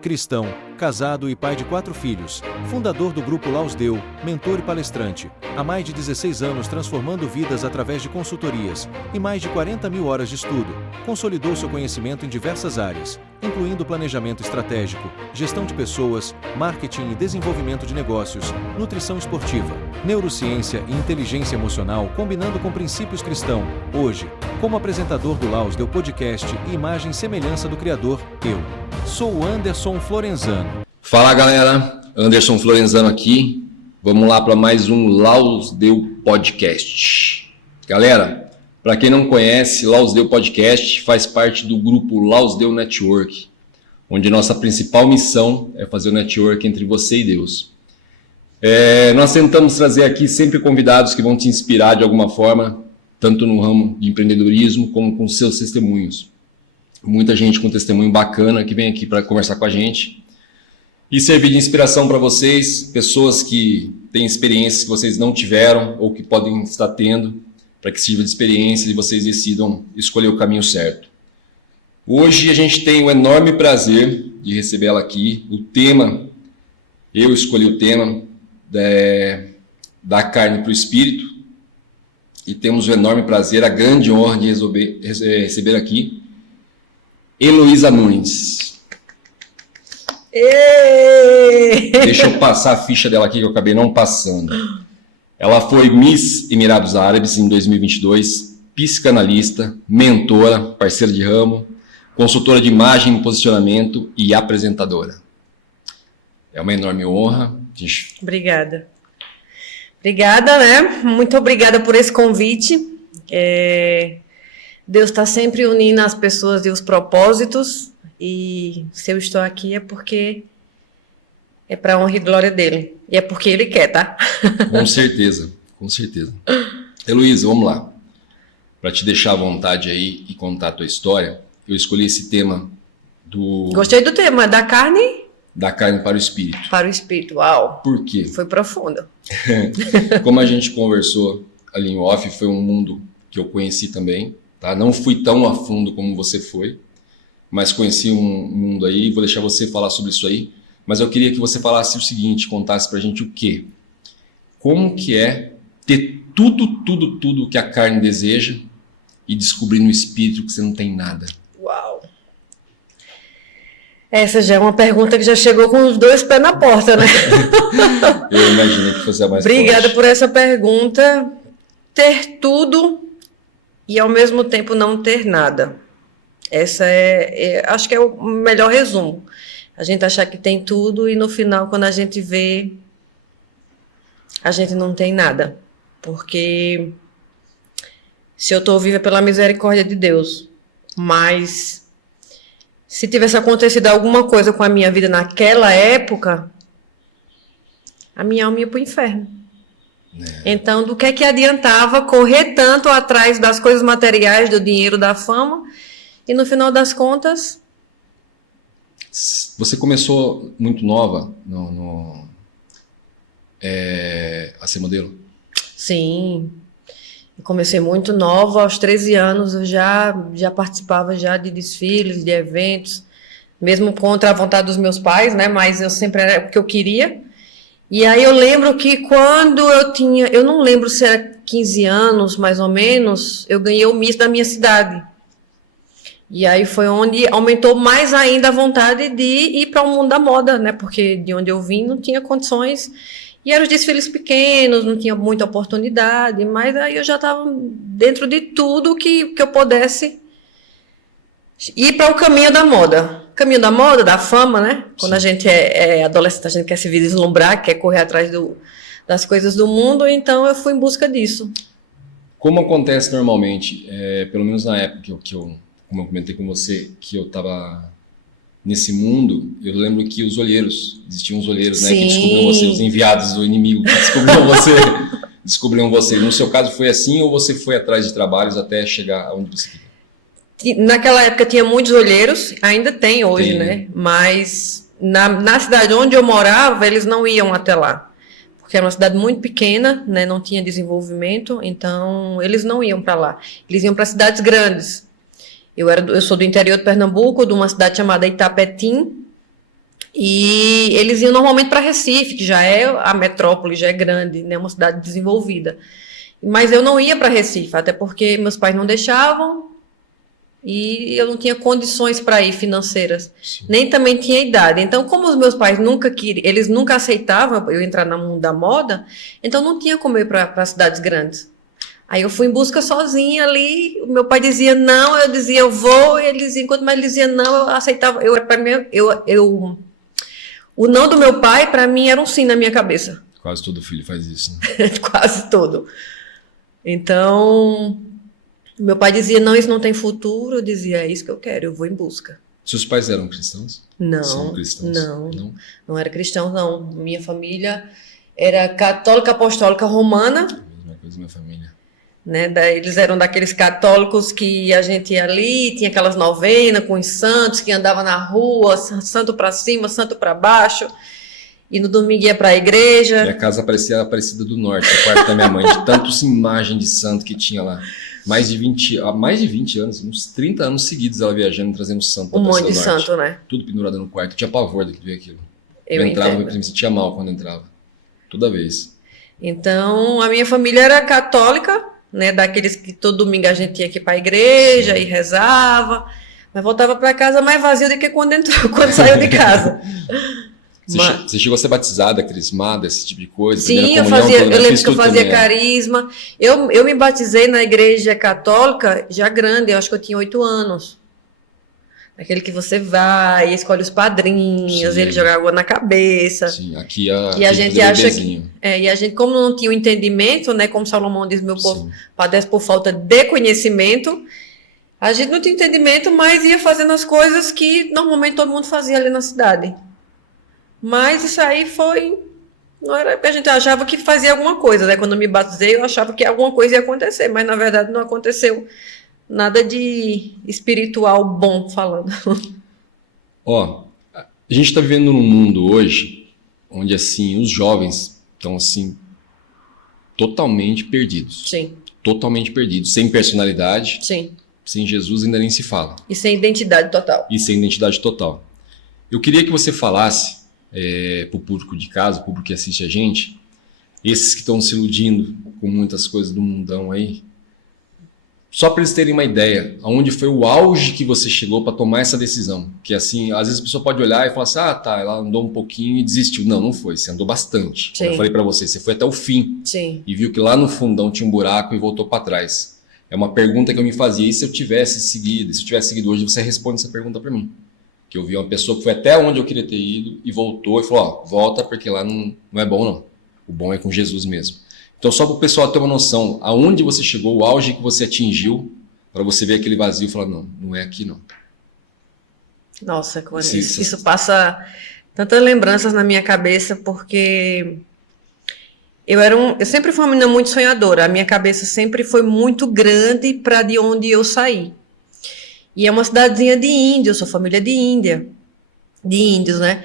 Cristão, casado e pai de 4 filhos, fundador do Grupo Laus Deu, mentor e palestrante, há mais de 16 anos transformando vidas através de consultorias e mais de 40 mil horas de estudo, consolidou seu conhecimento em diversas áreas, incluindo planejamento estratégico, gestão de pessoas, marketing e desenvolvimento de negócios, nutrição esportiva, neurociência e inteligência emocional combinando com princípios cristãos. Hoje, como apresentador do Laus Deu Podcast e imagem e semelhança do Criador, eu sou o Anderson Florenzano. Fala galera, Anderson Florenzano aqui. Vamos lá para mais um Laus Deu Podcast. Galera, para quem não conhece, Laus Deu Podcast faz parte do grupo Laus Deu Network, onde nossa principal missão é fazer o network entre você e Deus. Nós tentamos trazer aqui sempre convidados que vão te inspirar de alguma forma, tanto no ramo de empreendedorismo como com seus testemunhos. Muita gente com testemunho bacana que vem aqui para conversar com a gente e servir de inspiração para vocês, pessoas que têm experiências que vocês não tiveram ou que podem estar tendo, para que sirva de experiência e vocês decidam escolher o caminho certo. Hoje a gente tem o enorme prazer de recebê-la aqui. Eu escolhi o tema da carne para o espírito e temos o enorme prazer, a grande honra de receber aqui Heloísa Nunes. Deixa eu passar a ficha dela aqui que eu acabei não passando. Ela foi Miss Emirados Árabes em 2022, psicanalista, mentora, parceira de ramo, consultora de imagem e posicionamento e apresentadora. É uma enorme honra. Obrigada. Obrigada, né? Muito obrigada por esse convite. Deus está sempre unindo as pessoas e os propósitos, e se eu estou aqui é porque é para a honra e glória dele, e é porque ele quer, tá? Com certeza, com certeza. Heloísa, vamos lá. Para te deixar à vontade aí e contar a tua história, eu escolhi esse tema do... Gostei do tema, da carne... Da carne para o espírito. Para o espírito, uau. Por quê? Foi profundo. Como a gente conversou ali em off, foi um mundo que eu conheci também. Tá? Não fui tão a fundo como você foi, mas conheci um mundo aí, vou deixar você falar sobre isso aí, mas eu queria que você falasse o seguinte, contasse pra gente o quê? Como que é ter tudo que a carne deseja e descobrir no espírito que você não tem nada? Uau! Essa já é uma pergunta que já chegou com os 2 pés na porta, né? Eu imaginei que fosse a mais Obrigada forte. por essa pergunta. Ter tudo e ao mesmo tempo não ter nada. Essa acho que é o melhor resumo. A gente achar que tem tudo e no final, quando a gente vê, a gente não tem nada. Porque se eu estou viva pela misericórdia de Deus, mas se tivesse acontecido alguma coisa com a minha vida naquela época, a minha alma ia para o inferno. Então, do que adiantava correr tanto atrás das coisas materiais, do dinheiro, da fama, e no final das contas... Você começou muito nova a ser modelo? Sim, eu comecei muito nova, aos 13 anos eu já participava já de desfiles, de eventos, mesmo contra a vontade dos meus pais, né? Mas eu sempre era o que eu queria. E aí eu lembro que quando eu não lembro se era 15 anos, mais ou menos, eu ganhei o Miss da minha cidade. E aí foi onde aumentou mais ainda a vontade de ir para o mundo da moda, né? Porque de onde eu vim não tinha condições. E eram os desfiles pequenos, não tinha muita oportunidade, mas aí eu já estava dentro de tudo que eu pudesse ir para o caminho da moda. Caminho da moda, da fama, né? Quando a gente é adolescente, a gente quer se vislumbrar, quer correr atrás das coisas do mundo, então eu fui em busca disso. Como acontece normalmente, pelo menos na época como eu comentei com você, que eu estava nesse mundo, eu lembro que existiam os olheiros, né, que descobriam você, os enviados do inimigo que descobriam você. No seu caso foi assim ou você foi atrás de trabalhos até chegar aonde você queria? Naquela época tinha muitos olheiros, ainda tem hoje, né? Mas na cidade onde eu morava, eles não iam até lá. Porque era uma cidade muito pequena, né? Não tinha desenvolvimento, então eles não iam para lá. Eles iam para cidades grandes. Eu sou do interior de Pernambuco, de uma cidade chamada Itapetim, E eles iam normalmente para Recife, que já é a metrópole, já é grande, né, uma cidade desenvolvida. Mas eu não ia para Recife, até porque meus pais não deixavam e eu não tinha condições para ir financeiras, nem também tinha idade. Então, como os meus pais nunca queriam, eles nunca aceitavam eu entrar no mundo da moda, então não tinha como ir para cidades grandes. Aí eu fui em busca sozinha ali, o meu pai dizia não, eu dizia eu vou, e ele dizia, enquanto mais ele dizia não, eu aceitava, o não do meu pai, para mim, era um sim na minha cabeça. Quase todo filho faz isso, né? Quase todo. Então, meu pai dizia, não, isso não tem futuro. Eu dizia, é isso que eu quero, eu vou em busca. Seus pais eram cristãos? Não, são cristãos? Não era cristão, não. Minha família era católica apostólica romana. A mesma coisa da minha família. Né? Eles eram daqueles católicos que a gente ia ali, tinha aquelas novenas com os santos, que andava na rua, santo para cima, santo para baixo, e no domingo ia para a igreja. Minha casa parecia a Aparecida do Norte, o quarto da minha mãe, de tantas imagens de santo que tinha lá. Mais de 20 anos, uns 30 anos seguidos ela viajando, trazendo santo para Um Aparecida monte de do Norte. santo, né? Tudo pendurado no quarto, eu tinha pavor de ver aquilo. Eu entrava, entendo. eu me sentia mal quando entrava, toda vez. Então, a minha família era católica, né, daqueles que todo domingo a gente ia aqui para a igreja e rezava, mas voltava para casa mais vazio do que quando entrou, quando saiu de casa. Você chegou a ser batizada, crismada, esse tipo de coisa? Sim, eu lembro que eu fazia carisma. Eu me batizei na igreja católica já grande, eu acho que eu tinha 8 anos. Aquele que você vai, escolhe os padrinhos, ele joga água na cabeça. Sim, aqui e a gente acha que, e a gente, como não tinha o entendimento, né, como Salomão diz, meu povo padece por falta de conhecimento, a gente não tinha entendimento, mas ia fazendo as coisas que normalmente todo mundo fazia ali na cidade. Mas isso aí não era porque a gente achava que fazia alguma coisa, né? Quando eu me batizei, eu achava que alguma coisa ia acontecer, mas na verdade não aconteceu. Nada de espiritual bom falando. Ó, a gente está vivendo num mundo hoje onde, assim, os jovens estão, assim, totalmente perdidos. Sim. Totalmente perdidos. Sem personalidade. Sim. Sem Jesus ainda nem se fala. E sem identidade total. Eu queria que você falasse para o público de casa, o público que assiste a gente, esses que estão se iludindo com muitas coisas do mundão aí, só para eles terem uma ideia, aonde foi o auge que você chegou para tomar essa decisão? Que assim, às vezes a pessoa pode olhar e falar assim, tá, ela andou um pouquinho e desistiu. Não, não foi, você andou bastante. Como eu falei para você foi até o fim. Sim. E viu que lá no fundão tinha um buraco e voltou para trás. É uma pergunta que eu me fazia, e se eu tivesse seguido hoje, você responde essa pergunta para mim. Que eu vi uma pessoa que foi até onde eu queria ter ido e voltou e falou, volta porque lá não é bom não. O bom é com Jesus mesmo. Então, só para o pessoal ter uma noção, aonde você chegou, o auge que você atingiu, para você ver aquele vazio e falar, não é aqui não. Nossa, isso passa tantas lembranças na minha cabeça, porque eu sempre fui uma menina muito sonhadora, a minha cabeça sempre foi muito grande para de onde eu saí. E é uma cidadezinha de índio, eu sou família de índios, né?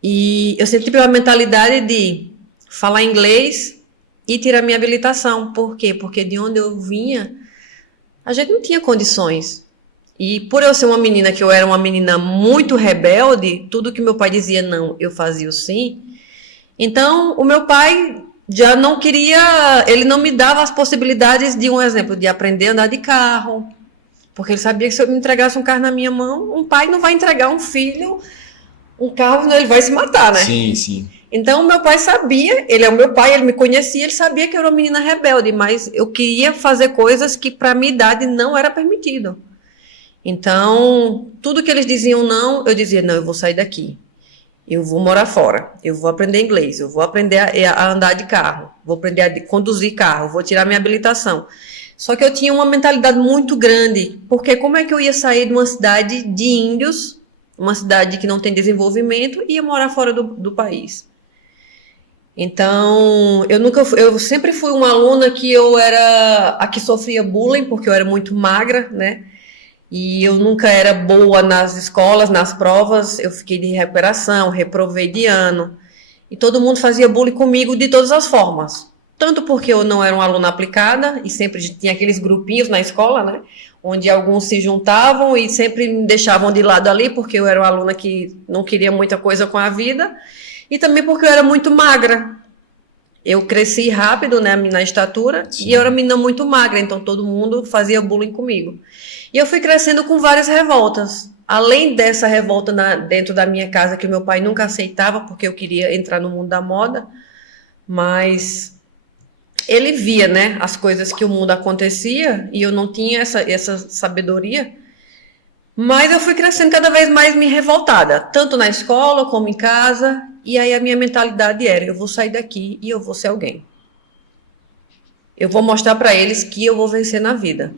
E eu sempre tive a mentalidade de falar inglês e tirar minha habilitação. Por quê? Porque de onde eu vinha, a gente não tinha condições. E por eu ser uma menina, que eu era uma menina muito rebelde, tudo que meu pai dizia não, eu fazia o sim. Então, o meu pai já não queria, ele não me dava as possibilidades de, um exemplo, de aprender a andar de carro. Porque ele sabia que se eu me entregasse um carro na minha mão, um pai não vai entregar um filho um carro, ele vai se matar, né? Sim, sim. Então, meu pai sabia, ele é o meu pai, ele me conhecia, ele sabia que eu era uma menina rebelde, mas eu queria fazer coisas que para minha idade não era permitido. Então, tudo que eles diziam não, eu dizia, não, eu vou sair daqui. Eu vou morar fora, eu vou aprender inglês, eu vou aprender a andar de carro, vou aprender a conduzir carro, vou tirar minha habilitação. Só que eu tinha uma mentalidade muito grande, porque como é que eu ia sair de uma cidade de índios, uma cidade que não tem desenvolvimento, e ia morar fora do país? Então, eu sempre fui uma aluna que eu era a que sofria bullying, porque eu era muito magra, né? E eu nunca era boa nas escolas, nas provas, eu fiquei de recuperação, reprovei de ano. E todo mundo fazia bullying comigo de todas as formas. Tanto porque eu não era uma aluna aplicada, e sempre tinha aqueles grupinhos na escola, né? onde alguns se juntavam e sempre me deixavam de lado ali, porque eu era uma aluna que não queria muita coisa com a vida, e também porque eu era muito magra. Eu cresci rápido, né, na estatura, Sim. e eu era uma menina muito magra, então todo mundo fazia bullying comigo. E eu fui crescendo com várias revoltas. Além dessa revolta dentro da minha casa, que meu pai nunca aceitava, porque eu queria entrar no mundo da moda, mas ele via, né, as coisas que o mundo acontecia, e eu não tinha essa sabedoria, mas eu fui crescendo cada vez mais me revoltada, tanto na escola como em casa, e aí a minha mentalidade era, eu vou sair daqui e eu vou ser alguém. Eu vou mostrar para eles que eu vou vencer na vida.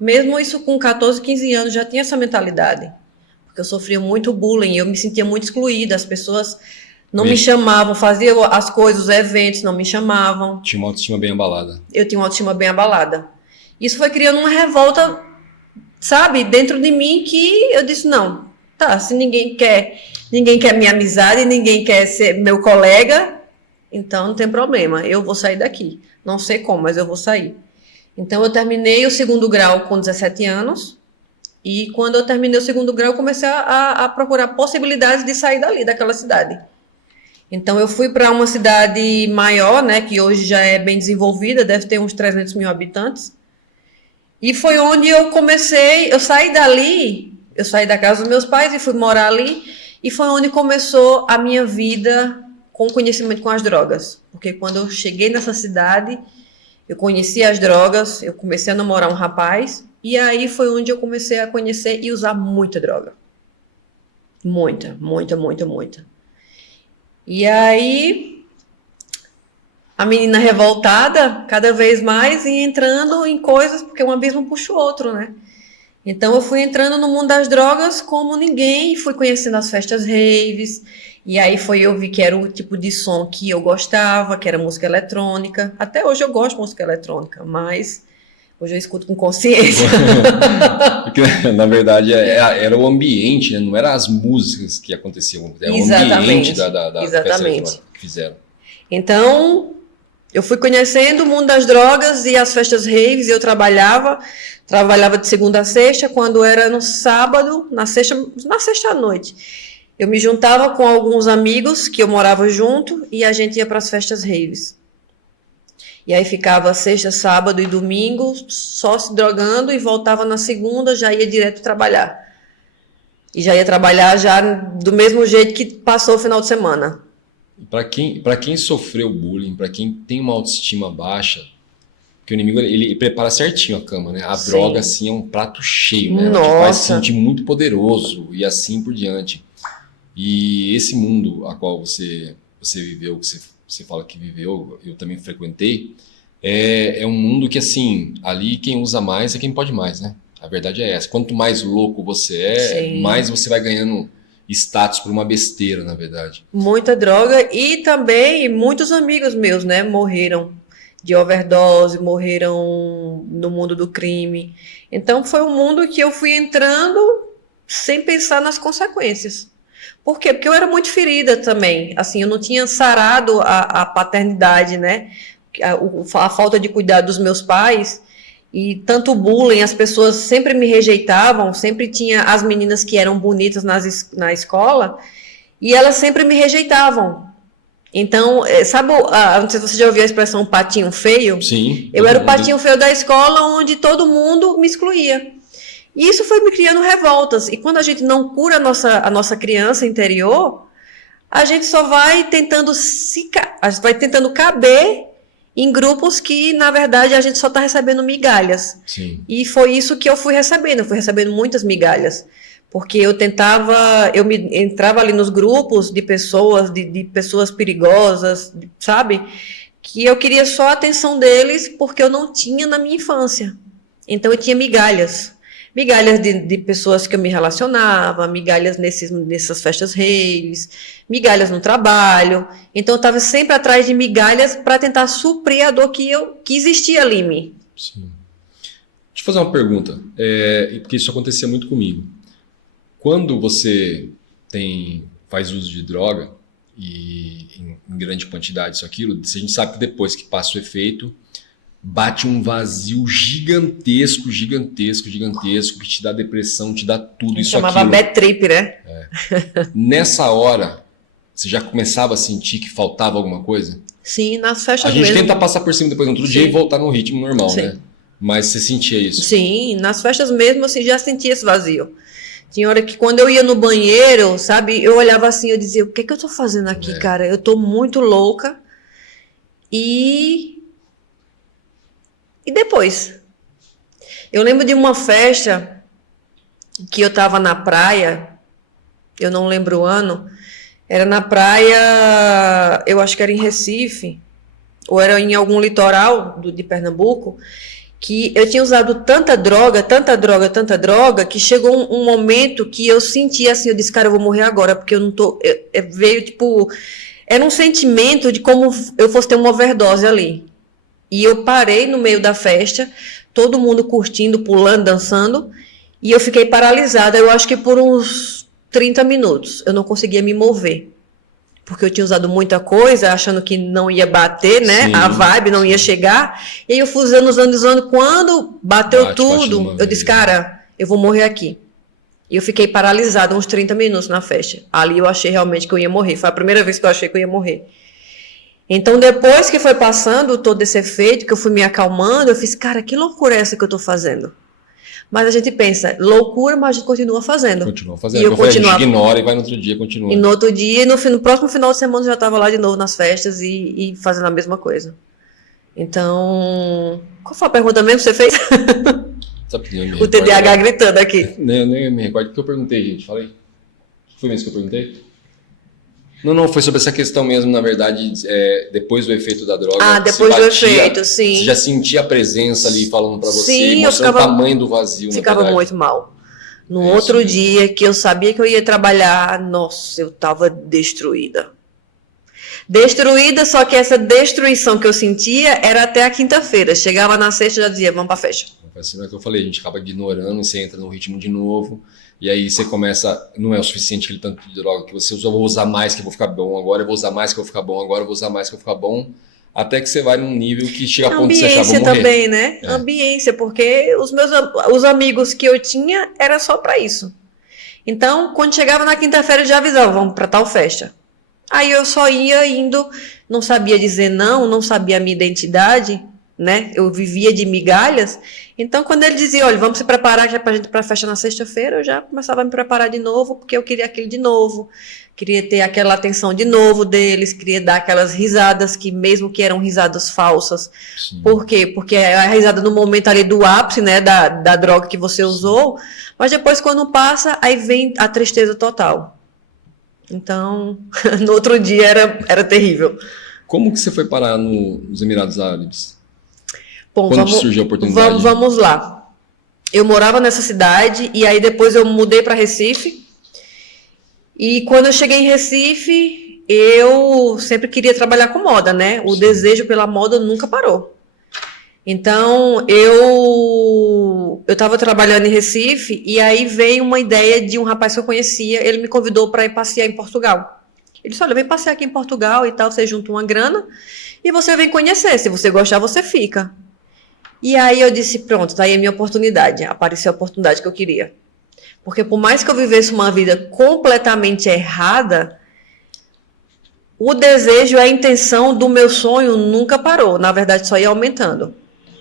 Mesmo isso com 14, 15 anos, já tinha essa mentalidade, porque eu sofria muito bullying, eu me sentia muito excluída, as pessoas não me chamavam, faziam as coisas, os eventos, não me chamavam. Tinha uma autoestima bem abalada. Eu tinha uma autoestima bem abalada. Isso foi criando uma revolta, sabe, dentro de mim, que eu disse, não, tá, se ninguém quer minha amizade, ninguém quer ser meu colega, então não tem problema, eu vou sair daqui. Não sei como, mas eu vou sair. Então eu terminei o 2º grau com 17 anos, e quando eu terminei o 2º grau, eu comecei a procurar possibilidades de sair dali, daquela cidade. Então eu fui para uma cidade maior, né, que hoje já é bem desenvolvida, deve ter uns 300 mil habitantes. E foi onde eu comecei, eu saí da casa dos meus pais e fui morar ali, e foi onde começou a minha vida com conhecimento com as drogas. Porque quando eu cheguei nessa cidade, eu conheci as drogas, eu comecei a namorar um rapaz, e aí foi onde eu comecei a conhecer e usar muita droga. Muita, muita, muita, muita. E aí, a menina revoltada, cada vez mais, e entrando em coisas, porque um abismo puxa o outro, né? Então, eu fui entrando no mundo das drogas como ninguém, fui conhecendo as festas raves, e aí eu vi que era o tipo de som que eu gostava, que era música eletrônica. Até hoje eu gosto de música eletrônica, mas hoje eu escuto com consciência. Porque, na verdade, era o ambiente, né? Não eram as músicas que aconteciam, era o ambiente da festa que fizeram. Então, eu fui conhecendo o mundo das drogas e as festas raves, e eu trabalhava de segunda a sexta, quando era no sábado, na sexta à noite. Eu me juntava com alguns amigos que eu morava junto e a gente ia para as festas raves. E aí ficava sexta, sábado e domingo só se drogando, e voltava na segunda, já ia direto trabalhar. E já ia trabalhar já do mesmo jeito que passou o final de semana. Para quem sofreu bullying, para quem tem uma autoestima baixa, porque o inimigo ele prepara certinho a cama, né? A droga assim é um prato cheio, né? Ela te faz se sentir muito poderoso e assim por diante. E esse mundo a qual você viveu, que você fala que viveu, eu também frequentei, é um mundo que, assim, ali quem usa mais é quem pode mais, né? A verdade é essa. Quanto mais louco você é, mais você vai ganhando status por uma besteira, na verdade. Muita droga, e também muitos amigos meus, né, morreram de overdose, morreram no mundo do crime. Então foi um mundo que eu fui entrando sem pensar nas consequências. Por quê? Porque eu era muito ferida também. Assim, eu não tinha sarado a paternidade, né? A falta de cuidado dos meus pais. E tanto bullying, as pessoas sempre me rejeitavam, sempre tinha as meninas que eram bonitas na escola, e elas sempre me rejeitavam. Então, sabe, não sei se você já ouviu a expressão patinho feio? Sim. Eu era o patinho feio da escola, onde todo mundo me excluía. E isso foi me criando revoltas. E quando a gente não cura a nossa criança interior, a gente só vai tentando caber em grupos que, na verdade, a gente só está recebendo migalhas. Sim. E foi isso que eu fui recebendo muitas migalhas. Porque eu entrava ali nos grupos de pessoas, de pessoas perigosas, sabe? Que eu queria só a atenção deles, porque eu não tinha na minha infância. Então eu tinha migalhas. Migalhas de pessoas que eu me relacionava, migalhas nessas festas raves, migalhas no trabalho. Então eu estava sempre atrás de migalhas para tentar suprir a dor que existia ali em mim. Sim. Deixa eu fazer uma pergunta, porque isso acontecia muito comigo. Quando você faz uso de droga, e em grande quantidade isso aquilo, a gente sabe que depois que passa o efeito, bate um vazio gigantesco, gigantesco, gigantesco, que te dá depressão, te dá tudo isso aqui. Chamava bad trip, né? Nessa hora, você já começava a sentir que faltava alguma coisa? Sim, nas festas A gente mesmo. tenta passar por cima depois no outro dia e voltar no ritmo normal, Sim. né? Mas você sentia isso? Sim, nas festas mesmo, assim, já sentia esse vazio. Tinha hora que quando eu ia no banheiro, sabe, eu olhava assim, eu dizia, o que é que eu tô fazendo aqui, cara? Eu tô muito louca. E depois? Eu lembro de uma festa que eu tava na praia, eu não lembro o ano, era na praia, eu acho que era em Recife, ou era em algum litoral de Pernambuco, que eu tinha usado tanta droga, que chegou um momento que eu senti assim, eu disse, cara, eu vou morrer agora, porque eu não tô... veio, tipo... Era um sentimento de como eu fosse ter uma overdose ali. E eu parei no meio da festa, todo mundo curtindo, pulando, dançando, e eu fiquei paralisada, eu acho que por uns 30 minutos. Eu não conseguia me mover. Porque eu tinha usado muita coisa, achando que não ia bater, né? Sim, a vibe não ia chegar. E aí eu fui usando. Quando bateu tudo, eu disse, cara, eu vou morrer aqui. E eu fiquei paralisada uns 30 minutos na festa. Ali eu achei realmente que eu ia morrer. Foi a primeira vez que eu achei que eu ia morrer. Então, depois que foi passando todo esse efeito, que eu fui me acalmando, eu fiz, cara, que loucura é essa que eu tô fazendo? Mas a gente pensa, loucura, mas a gente continua fazendo. Continua fazendo. E eu a gente ignora e vai no outro dia, continua. E no outro dia, no próximo final de semana, eu já estava lá de novo nas festas e fazendo a mesma coisa. Então, qual foi a pergunta mesmo que você fez? O TDAH gritando aqui. Nem me recordo o que eu perguntei, gente. Falei? Foi mesmo que eu perguntei? Não, foi sobre essa questão mesmo, na verdade, depois do efeito da droga. Ah, depois do efeito, sim. Você já sentia a presença ali falando pra você, sim, mostrando o tamanho do vazio. Ficava muito mal. No outro dia, que eu sabia que eu ia trabalhar, nossa, eu tava destruída. Destruída, só que essa destruição que eu sentia era até a quinta-feira. Chegava na sexta e já dizia, vamos pra festa. Assim, é o que eu falei, a gente acaba ignorando e você entra no ritmo de novo. E aí você começa, não é o suficiente aquele tanto de droga que você usa, eu vou usar mais que eu vou ficar bom, agora eu vou usar mais que eu vou ficar bom, agora eu vou usar mais que eu vou ficar bom, até que você vai num nível que chega a ponto de você achar, vou morrer. Ambiência também, né? Ambiência, porque os amigos que eu tinha era só pra isso. Então, quando chegava na quinta-feira, eu já avisava, vamos pra tal festa. Aí eu só ia indo, não sabia dizer não sabia a minha identidade, né? Eu vivia de migalhas. Então, quando ele dizia, olha, vamos se preparar já pra gente ir pra festa na sexta-feira, eu já começava a me preparar de novo, porque eu queria aquilo de novo, queria ter aquela atenção de novo deles, queria dar aquelas risadas que, mesmo que eram risadas falsas. Sim. Por quê? Porque é a risada no momento ali do ápice, né, da droga que você usou, mas depois, quando passa, aí vem a tristeza total. Então, no outro dia era terrível. Como que você foi parar nos Emirados Árabes? Bom, quando surgiu a oportunidade? Vamos lá. Eu morava nessa cidade e aí depois eu mudei para Recife. E quando eu cheguei em Recife, eu sempre queria trabalhar com moda, né? O desejo pela moda nunca parou. Então, eu estava trabalhando em Recife e aí veio uma ideia de um rapaz que eu conhecia. Ele me convidou para ir passear em Portugal. Ele disse, olha, vem passear aqui em Portugal e tal, você junta uma grana e você vem conhecer. Se você gostar, você fica. E aí eu disse, pronto, tá aí a minha oportunidade. Apareceu a oportunidade que eu queria. Porque por mais que eu vivesse uma vida completamente errada, o desejo e a intenção do meu sonho nunca parou. Na verdade, só ia aumentando.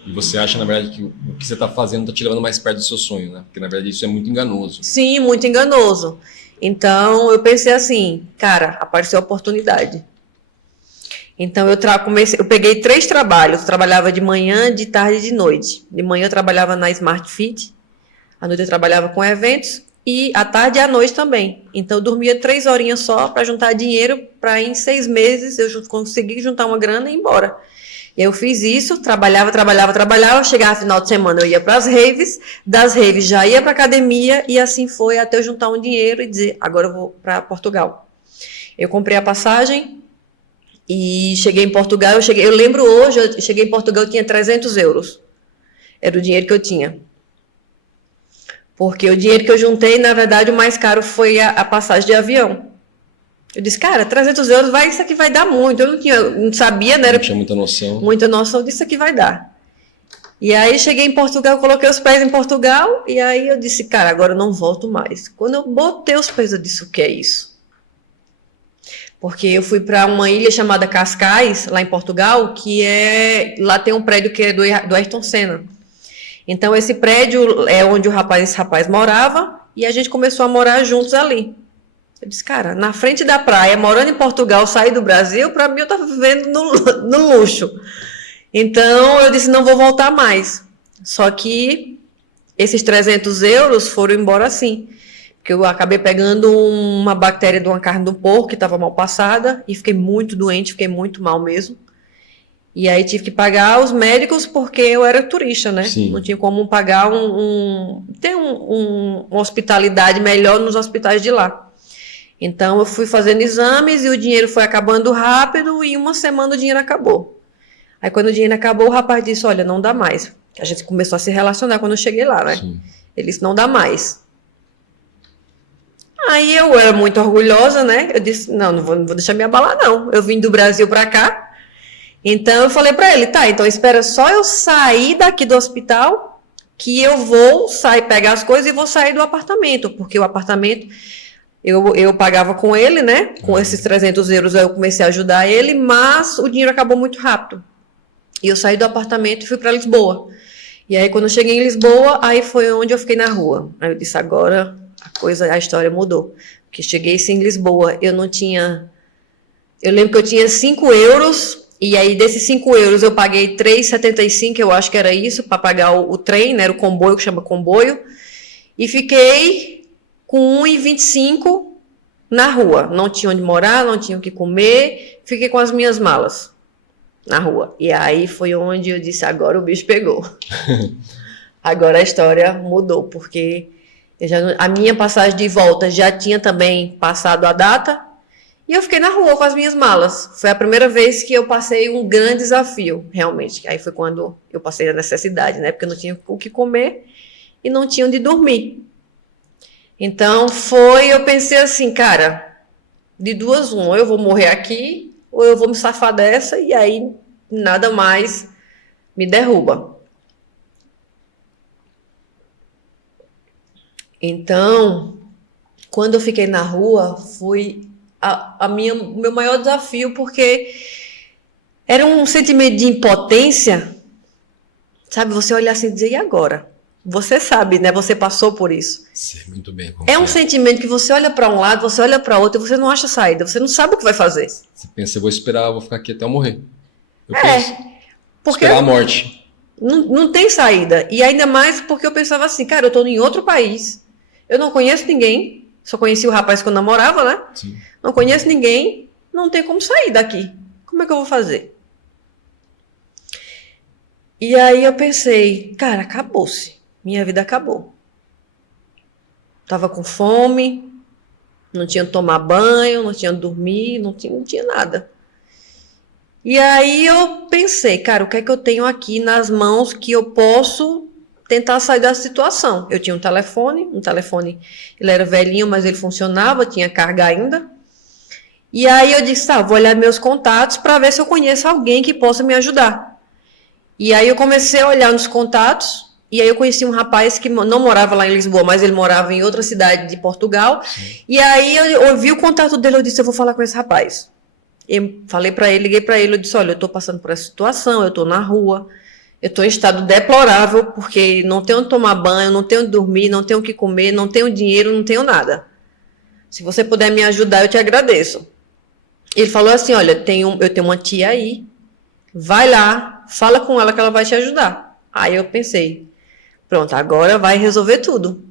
E você acha, na verdade, que o que você está fazendo está te levando mais perto do seu sonho, né? Porque, na verdade, isso é muito enganoso. Sim, muito enganoso. Então, eu pensei assim, cara, apareceu a oportunidade. Então, eu peguei 3 trabalhos. Eu trabalhava de manhã, de tarde e de noite. De manhã eu trabalhava na Smart Fit. À noite eu trabalhava com eventos. E à tarde e à noite também. Então, eu dormia 3 horinhas só para juntar dinheiro. Para em 6 meses eu conseguir juntar uma grana e ir embora. E eu fiz isso, trabalhava. Chegava final de semana, eu ia para as raves. Das raves já ia para academia. E assim foi até eu juntar um dinheiro e dizer, agora eu vou para Portugal. Eu comprei a passagem. E cheguei em Portugal, eu lembro hoje, eu cheguei em Portugal, eu tinha 300 euros. Era o dinheiro que eu tinha. Porque o dinheiro que eu juntei, na verdade, o mais caro foi a passagem de avião. Eu disse, cara, 300 euros, isso aqui vai dar muito. Eu não sabia, né? Não tinha muita noção. Muita noção disso aqui vai dar. E aí cheguei em Portugal, coloquei os pés em Portugal, e aí eu disse, cara, agora eu não volto mais. Quando eu botei os pés, eu disse, o que é isso? Porque eu fui para uma ilha chamada Cascais, lá em Portugal, lá tem um prédio que é do Ayrton Senna. Então esse prédio é onde esse rapaz morava, e a gente começou a morar juntos ali. Eu disse, cara, na frente da praia, morando em Portugal, sair do Brasil, para mim eu estava vivendo no luxo. Então eu disse, não vou voltar mais. Só que esses 300 euros foram embora assim. Porque eu acabei pegando uma bactéria de uma carne do porco que estava mal passada e fiquei muito doente, fiquei muito mal mesmo. E aí tive que pagar os médicos porque eu era turista, né? Sim. Não tinha como pagar ter uma hospitalidade melhor nos hospitais de lá. Então eu fui fazendo exames e o dinheiro foi acabando rápido e uma semana o dinheiro acabou. Aí quando o dinheiro acabou, o rapaz disse, olha, não dá mais. A gente começou a se relacionar quando eu cheguei lá, né? Sim. Ele disse, não dá mais. Aí eu era muito orgulhosa, né? Eu disse, não vou deixar me abalar, não. Eu vim do Brasil pra cá. Então eu falei pra ele, tá, então espera só eu sair daqui do hospital que eu vou sair, pegar as coisas e vou sair do apartamento. Porque o apartamento, eu pagava com ele, né? Com esses 300 euros eu comecei a ajudar ele, mas o dinheiro acabou muito rápido. E eu saí do apartamento e fui pra Lisboa. E aí quando eu cheguei em Lisboa, aí foi onde eu fiquei na rua. Aí eu disse, agora a história mudou. Porque cheguei em Lisboa, eu lembro que eu tinha 5 euros, e aí desses 5 euros eu paguei 3,75, eu acho que era isso, para pagar o trem, né, era o comboio, que chama comboio, e fiquei com 1,25 na rua. Não tinha onde morar, não tinha o que comer, fiquei com as minhas malas na rua. E aí foi onde eu disse, agora o bicho pegou. Agora a história mudou, porque a minha passagem de volta já tinha também passado a data e eu fiquei na rua com as minhas malas. Foi a primeira vez que eu passei um grande desafio, realmente. Aí foi quando eu passei a necessidade, né? Porque eu não tinha o que comer e não tinha onde dormir. Então eu pensei assim, cara, de duas uma, ou eu vou morrer aqui ou eu vou me safar dessa e aí nada mais me derruba. Então, quando eu fiquei na rua, foi o meu maior desafio, porque era um sentimento de impotência, sabe? Você olhar assim e dizer, e agora? Você sabe, né? Você passou por isso. Sei muito bem. É um sentimento que você olha para um lado, você olha para outro e você não acha saída, você não sabe o que vai fazer. Você pensa, eu vou esperar, vou ficar aqui até eu morrer. Eu penso, porque esperar a morte. Não tem saída. E ainda mais porque eu pensava assim, cara, eu estou em outro país. Eu não conheço ninguém, só conheci o rapaz que eu namorava, né? Sim. Não conheço ninguém, não tem como sair daqui. Como é que eu vou fazer? E aí eu pensei, cara, acabou-se. Minha vida acabou. Tava com fome, não tinha tomar banho, não tinha dormir, não tinha nada. E aí eu pensei, cara, o que é que eu tenho aqui nas mãos que eu posso tentar sair da situação? Eu tinha um telefone, ele era velhinho, mas ele funcionava, tinha carga ainda. E aí eu disse, vou olhar meus contatos para ver se eu conheço alguém que possa me ajudar. E aí eu comecei a olhar nos contatos, e aí eu conheci um rapaz que não morava lá em Lisboa, mas ele morava em outra cidade de Portugal. Sim. E aí eu vi o contato dele, eu disse, eu vou falar com esse rapaz. Eu falei para ele, liguei para ele, eu disse, olha, eu estou passando por essa situação, eu estou na rua, eu estou em estado deplorável, porque não tenho onde tomar banho, não tenho onde dormir, não tenho o que comer, não tenho dinheiro, não tenho nada. Se você puder me ajudar, eu te agradeço. Ele falou assim, olha, eu tenho uma tia aí, vai lá, fala com ela que ela vai te ajudar. Aí eu pensei, pronto, agora vai resolver tudo.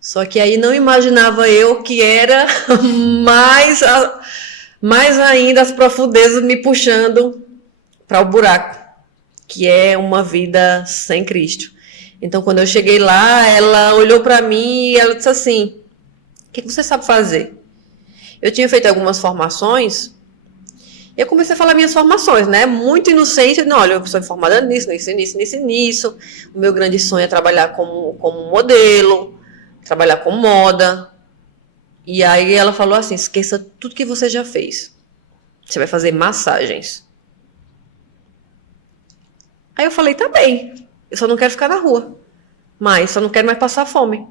Só que aí não imaginava eu que era mais ainda as profundezas me puxando para o buraco, que é uma vida sem Cristo. Então, quando eu cheguei lá, ela olhou para mim e ela disse assim, o que você sabe fazer? Eu tinha feito algumas formações, eu comecei a falar minhas formações, né? Muito inocente, não, olha, eu sou formada nisso. O meu grande sonho é trabalhar como modelo, trabalhar com moda. E aí ela falou assim, esqueça tudo que você já fez. Você vai fazer massagens. Aí eu falei, tá bem. eu só não quero ficar na rua, mas só não quero mais passar fome.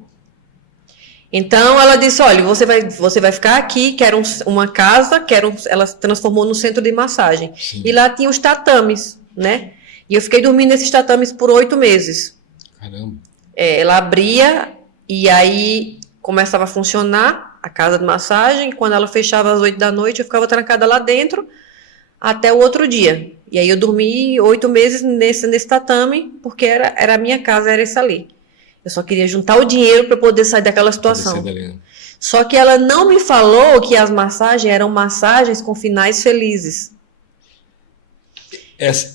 Então ela disse, olha, você vai ficar aqui, quero uma casa, ela transformou num centro de massagem. Sim. E lá tinha os tatames, né? E eu fiquei dormindo nesses tatames por 8 meses. Caramba. Ela abria e aí começava a funcionar a casa de massagem. Quando ela fechava às 8 da noite, eu ficava trancada lá dentro até o outro dia. E aí eu dormi 8 meses nesse tatame, porque era a minha casa, era essa ali. Eu só queria juntar o dinheiro para poder sair daquela situação. Só que ela não me falou que as massagens eram massagens com finais felizes.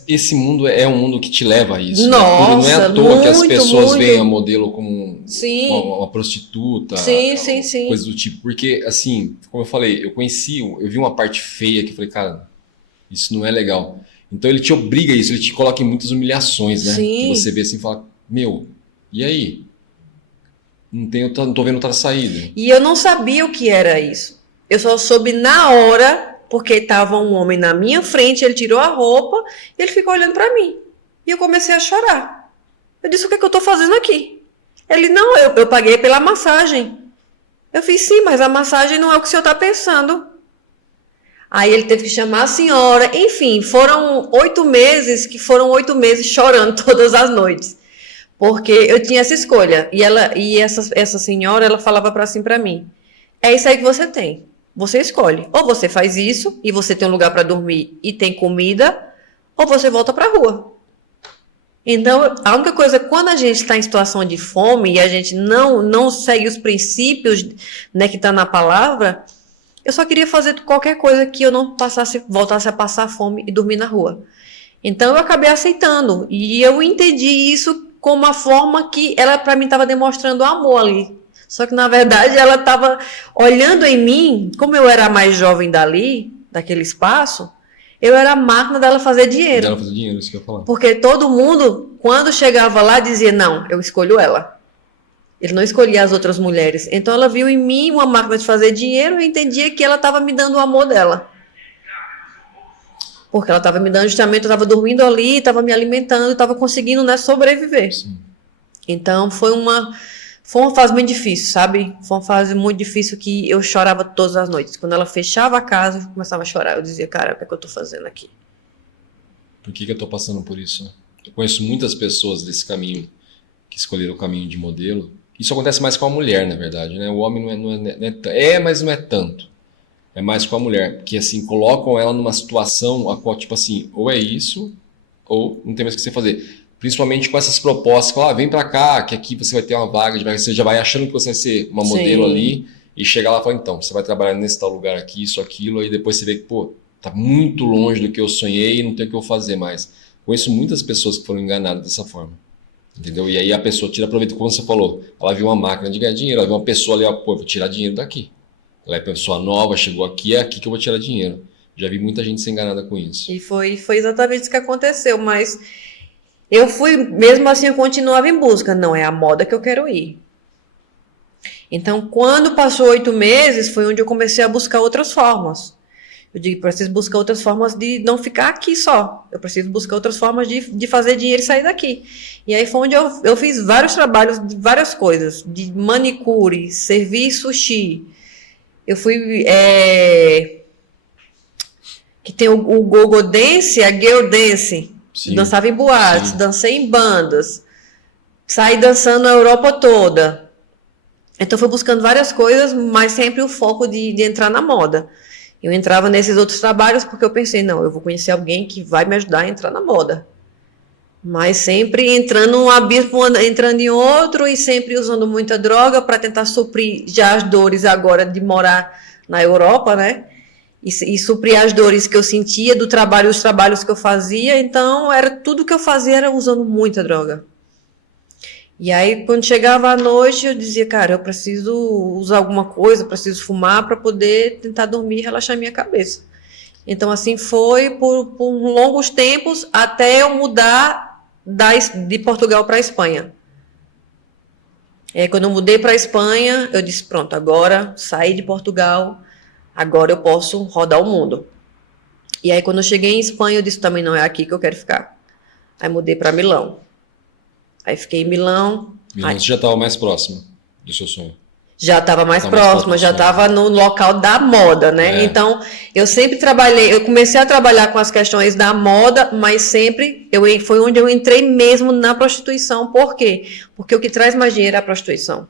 Esse mundo é um mundo que te leva a isso. Nossa, né? Não é à toa muito, que as pessoas muito. veem a modelo como Sim. uma prostituta, Sim. coisa do tipo. Porque, assim, como eu falei, eu vi uma parte feia que eu falei, cara, isso não é legal. Então ele te obriga a isso, ele te coloca em muitas humilhações, né? Sim. Que você vê assim e fala, meu, e aí? Não tô vendo outra saída. E eu não sabia o que era isso. Eu só soube na hora, porque estava um homem na minha frente, ele tirou a roupa e ele ficou olhando para mim. E eu comecei a chorar. Eu disse, o que é que eu estou fazendo aqui? Ele, não, eu paguei pela massagem. Eu fiz, sim, mas a massagem não é o que o senhor está pensando. Aí ele teve que chamar a senhora. Enfim, foram 8 meses, que foram 8 meses chorando todas as noites. Porque eu tinha essa escolha. E essa senhora, ela falava para mim, é isso aí que você tem. Você escolhe. Ou você faz isso, e você tem um lugar para dormir e tem comida, ou você volta para a rua. Então, a única coisa, quando a gente está em situação de fome e a gente não segue os princípios, né, que está na palavra, eu só queria fazer qualquer coisa que eu não voltasse a passar fome e dormir na rua. Então, eu acabei aceitando. E eu entendi isso como uma forma que ela, para mim, estava demonstrando amor ali. Só que, na verdade, ela estava olhando em mim, como eu era a mais jovem dali, daquele espaço, eu era a máquina dela fazer dinheiro. Dela fazer dinheiro, isso que eu ia falar. Porque todo mundo, quando chegava lá, dizia, não, eu escolho ela. Ele não escolhia as outras mulheres. Então, ela viu em mim uma máquina de fazer dinheiro e entendia que ela estava me dando o amor dela. Porque ela estava me dando justamente, eu estava dormindo ali, estava me alimentando, estava conseguindo, né, sobreviver. Sim. Então, foi uma fase muito difícil, sabe? Foi uma fase muito difícil que eu chorava todas as noites. Quando ela fechava a casa, eu começava a chorar. Eu dizia, cara, o que é que eu tô fazendo aqui? Por que eu tô passando por isso? Né? Eu conheço muitas pessoas desse caminho, que escolheram o caminho de modelo. Isso acontece mais com a mulher, na verdade, né? O homem mas não é tanto. É mais com a mulher, porque assim, colocam ela numa situação a qual, tipo assim, ou é isso, ou não tem mais o que você fazer. Principalmente com essas propostas, falam, vem pra cá, que aqui você vai ter uma vaga, você já vai achando que você vai ser uma modelo ali, e chegar lá e falar, então, você vai trabalhar nesse tal lugar aqui, isso, aquilo, aí depois você vê que, pô, tá muito longe do que eu sonhei e não tem o que eu fazer mais. Conheço muitas pessoas que foram enganadas dessa forma, entendeu? E aí a pessoa tira proveito, como você falou, ela viu uma máquina de ganhar dinheiro, ela viu uma pessoa ali, ó, pô, eu vou tirar dinheiro daqui. Ela é pessoa nova, chegou aqui, é aqui que eu vou tirar dinheiro. Já vi muita gente ser enganada com isso. E foi exatamente isso que aconteceu, mas eu fui, mesmo assim eu continuava em busca. Não, é a moda que eu quero ir. Então, quando passou 8 meses, foi onde eu comecei a buscar outras formas. Eu digo, preciso buscar outras formas de não ficar aqui só. Eu preciso buscar outras formas de fazer dinheiro e sair daqui. E aí foi onde eu fiz vários trabalhos de várias coisas. De manicure, servir sushi. Eu fui... que tem o go-go dance, a girl dance. Sim, dançava em boates, sim. Dancei em bandas. Saí dançando na Europa toda. Então fui buscando várias coisas, mas sempre o foco de entrar na moda. Eu entrava nesses outros trabalhos porque eu pensei, não, eu vou conhecer alguém que vai me ajudar a entrar na moda. Mas sempre entrando num abismo, entrando em outro e sempre usando muita droga para tentar suprir já as dores agora de morar na Europa, né? E suprir as dores que eu sentia do trabalho, os trabalhos que eu fazia. Então, tudo que eu fazia era usando muita droga. E aí, quando chegava à noite, eu dizia, cara, eu preciso usar alguma coisa, preciso fumar para poder tentar dormir e relaxar minha cabeça. Então, assim foi por longos tempos até eu mudar de Portugal para a Espanha. E aí, quando eu mudei para a Espanha, eu disse, pronto, agora saí de Portugal, agora eu posso rodar o mundo. E aí, quando eu cheguei em Espanha, eu disse, também não é aqui que eu quero ficar. Aí, mudei para Milão. Aí fiquei em Milão. Milão, você já estava mais próximo do seu sonho. Já estava mais próxima, já estava no local da moda, né? Então, eu sempre trabalhei, eu comecei a trabalhar com as questões da moda, mas sempre foi onde eu entrei mesmo na prostituição. Por quê? Porque o que traz mais dinheiro é a prostituição.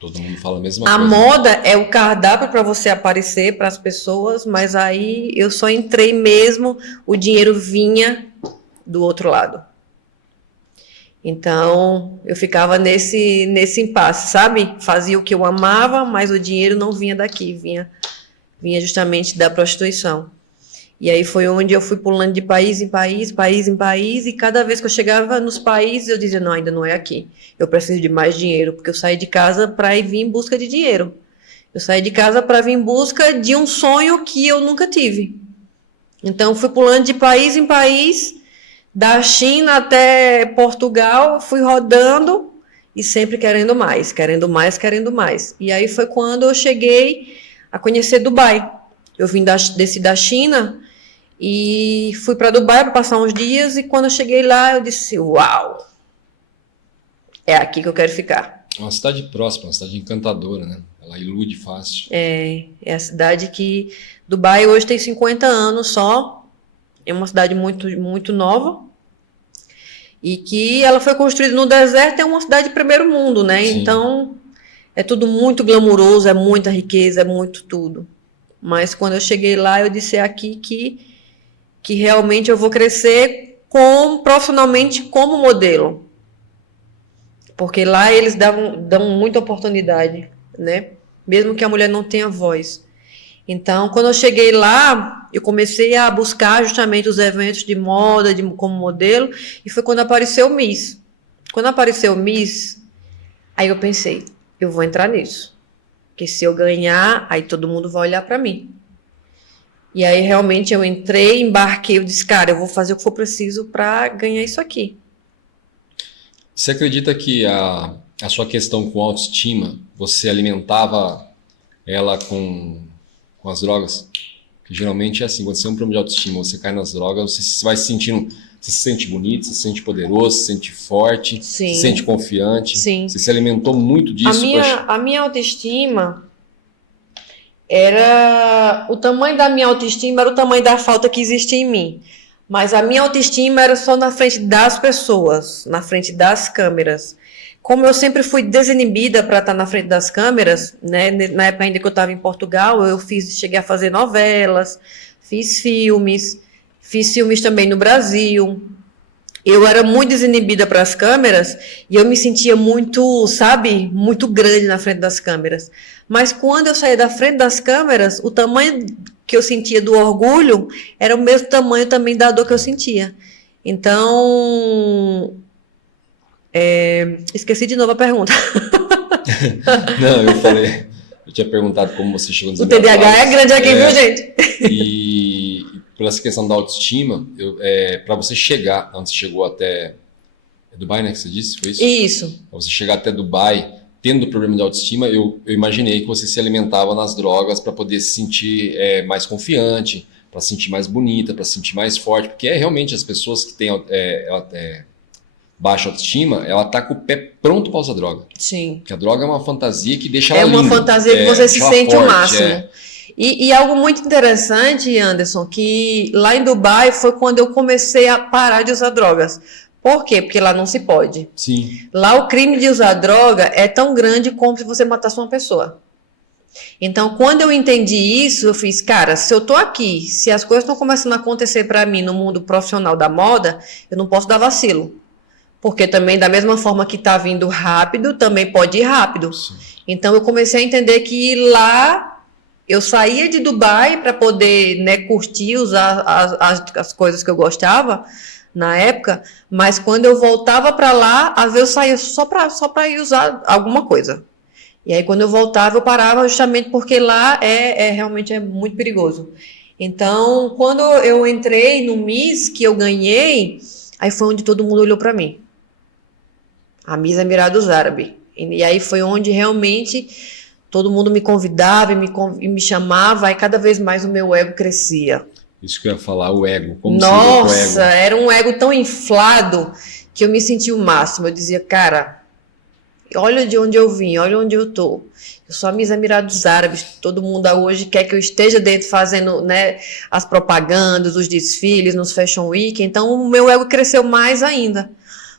Todo mundo fala a mesma coisa. A moda é o cardápio para você aparecer para as pessoas, mas aí eu só entrei mesmo, o dinheiro vinha do outro lado. Então, eu ficava nesse impasse, sabe? Fazia o que eu amava, mas o dinheiro não vinha daqui, vinha justamente da prostituição. E aí foi onde eu fui pulando de país em país, e cada vez que eu chegava nos países, eu dizia, não, ainda não é aqui. Eu preciso de mais dinheiro, porque eu saí de casa para vir em busca de dinheiro. Eu saí de casa para vir em busca de um sonho que eu nunca tive. Então, fui pulando de país em país, da China até Portugal, fui rodando e sempre querendo mais, querendo mais, querendo mais. E aí foi quando eu cheguei a conhecer Dubai. Eu desci da China e fui para Dubai para passar uns dias e quando eu cheguei lá eu disse, uau, é aqui que eu quero ficar. É uma cidade próxima, uma cidade encantadora, né? Ela ilude fácil. É a cidade que... Dubai hoje tem 50 anos só, é uma cidade muito, muito nova. E que ela foi construída no deserto, é uma cidade de primeiro mundo, né? Sim. Então, é tudo muito glamuroso, é muita riqueza, é muito tudo. Mas quando eu cheguei lá, eu disse, é aqui que realmente eu vou crescer profissionalmente como modelo. Porque lá eles dão muita oportunidade, né? Mesmo que a mulher não tenha voz. Então, quando eu cheguei lá, eu comecei a buscar justamente os eventos de moda como modelo, e foi quando apareceu o Miss. Quando apareceu o Miss, aí eu pensei, eu vou entrar nisso. Porque se eu ganhar, aí todo mundo vai olhar para mim. E aí realmente eu entrei, embarquei, eu disse, cara, eu vou fazer o que for preciso para ganhar isso aqui. Você acredita que a sua questão com autoestima, você alimentava ela com as drogas? Que geralmente é assim, quando você tem um problema de autoestima, você cai nas drogas, você vai se sentindo, você se sente bonito, você se sente poderoso, se sente forte, Sim. se sente confiante. Sim. Você se alimentou muito disso. A minha autoestima o tamanho da minha autoestima era o tamanho da falta que existia em mim. Mas a minha autoestima era só na frente das pessoas, na frente das câmeras. Como eu sempre fui desinibida para estar na frente das câmeras, né? Na época ainda que eu estava em Portugal, cheguei a fazer novelas, fiz filmes também no Brasil. Eu era muito desinibida para as câmeras e eu me sentia muito, sabe, muito grande na frente das câmeras. Mas quando eu saía da frente das câmeras, o tamanho que eu sentia do orgulho era o mesmo tamanho também da dor que eu sentia. Então... esqueci de novo a pergunta. Não, eu tinha perguntado como você chegou nos O TDAH é grande aqui, viu, gente? E por essa questão da autoestima, para você chegar, onde você chegou até Dubai, né, que você disse, foi isso? Isso. Para você chegar até Dubai, tendo problema de autoestima, eu imaginei que você se alimentava nas drogas para poder se sentir mais confiante, para se sentir mais bonita, para se sentir mais forte, porque realmente as pessoas que têm baixa autoestima, ela tá com o pé pronto para usar droga. Sim. Porque a droga é uma fantasia que deixa ela linda. É uma fantasia que você se sente forte, o máximo. E algo muito interessante, Anderson, que lá em Dubai foi quando eu comecei a parar de usar drogas. Por quê? Porque lá não se pode. Sim. Lá o crime de usar droga é tão grande como se você matasse uma pessoa. Então, quando eu entendi isso, eu fiz, cara, se eu tô aqui, se as coisas estão começando a acontecer para mim no mundo profissional da moda, eu não posso dar vacilo. Porque também, da mesma forma que está vindo rápido, também pode ir rápido. Sim. Então, eu comecei a entender que lá eu saía de Dubai para poder, né, curtir, usar as coisas que eu gostava na época, mas quando eu voltava para lá, às vezes eu saía só para ir usar alguma coisa. E aí, quando eu voltava, eu parava justamente porque lá realmente é muito perigoso. Então, quando eu entrei no Miss, que eu ganhei, aí foi onde todo mundo olhou para mim. A Miss Emirados Árabes. E aí foi onde realmente todo mundo me convidava e me chamava, aí cada vez mais o meu ego crescia. Isso que eu ia falar, o ego. Como Nossa, você vê o ego? era um ego tão inflado que eu me senti o máximo. Eu dizia, cara, olha de onde eu vim, olha onde eu tô. Eu sou a Miss Emirados Árabes, todo mundo hoje quer que eu esteja dentro fazendo, né, as propagandas, os desfiles nos Fashion Week, então o meu ego cresceu mais ainda.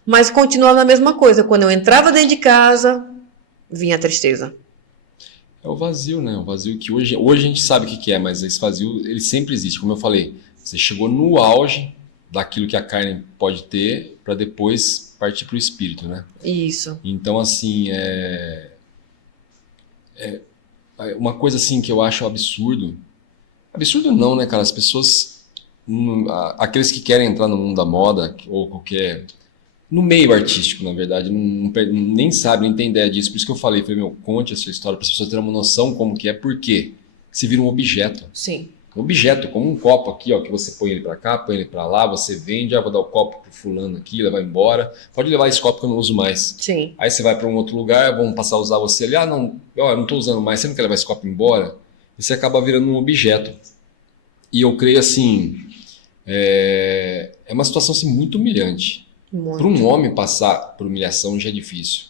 Mas continuava na mesma coisa, quando eu entrava dentro de casa, vinha a tristeza. É o vazio, né? O vazio que hoje a gente sabe o que é, mas esse vazio, ele sempre existe. Como eu falei, você chegou no auge daquilo que a carne pode ter para depois partir para o espírito, né? Isso. Então, assim, uma coisa assim que eu acho absurdo. Absurdo não, né, cara? As pessoas, aqueles que querem entrar no mundo da moda ou qualquer... No meio artístico, na verdade, nem sabe, nem tem ideia disso. Por isso que eu falei, meu, conte a sua história para as pessoas terem uma noção como que é, porque se vira um objeto. Sim. Um objeto, como um copo aqui, ó, que você põe ele para cá, põe ele para lá, você vende, vou dar o copo pro fulano aqui, levar embora. Pode levar esse copo que eu não uso mais. Sim. Aí você vai para um outro lugar, vão passar a usar você ali, não, eu não estou usando mais, você não quer levar esse copo embora? E você acaba virando um objeto. E eu creio assim, é uma situação assim, muito humilhante. Para um homem passar por humilhação já é difícil.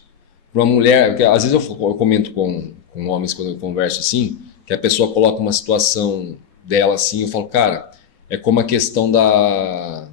Para uma mulher, porque às vezes eu comento com homens quando eu converso assim, que a pessoa coloca uma situação dela assim, eu falo, cara, é como a questão da...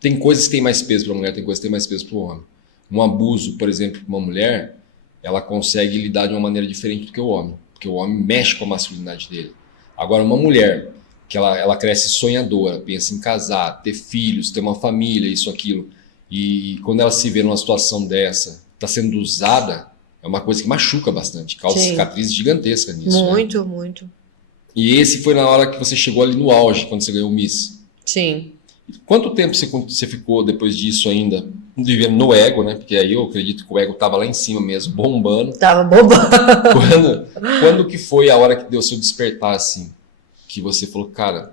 tem coisas que têm mais peso para a mulher, tem coisas que têm mais peso para o homem. Um abuso, por exemplo, para uma mulher, ela consegue lidar de uma maneira diferente do que o homem, porque o homem mexe com a masculinidade dele. Agora, uma mulher que ela cresce sonhadora, pensa em casar, ter filhos, ter uma família, isso, aquilo. E quando ela se vê numa situação dessa, está sendo usada, é uma coisa que machuca bastante, causa cicatrizes gigantescas nisso. Muito, né? muito. E esse foi na hora que você chegou ali no auge, quando você ganhou o Miss. Sim. Quanto tempo você ficou depois disso ainda, vivendo no ego, né? Porque aí eu acredito que o ego estava lá em cima mesmo, bombando. Tava bombando. Quando que foi a hora que deu o seu despertar, assim? Que você falou, cara,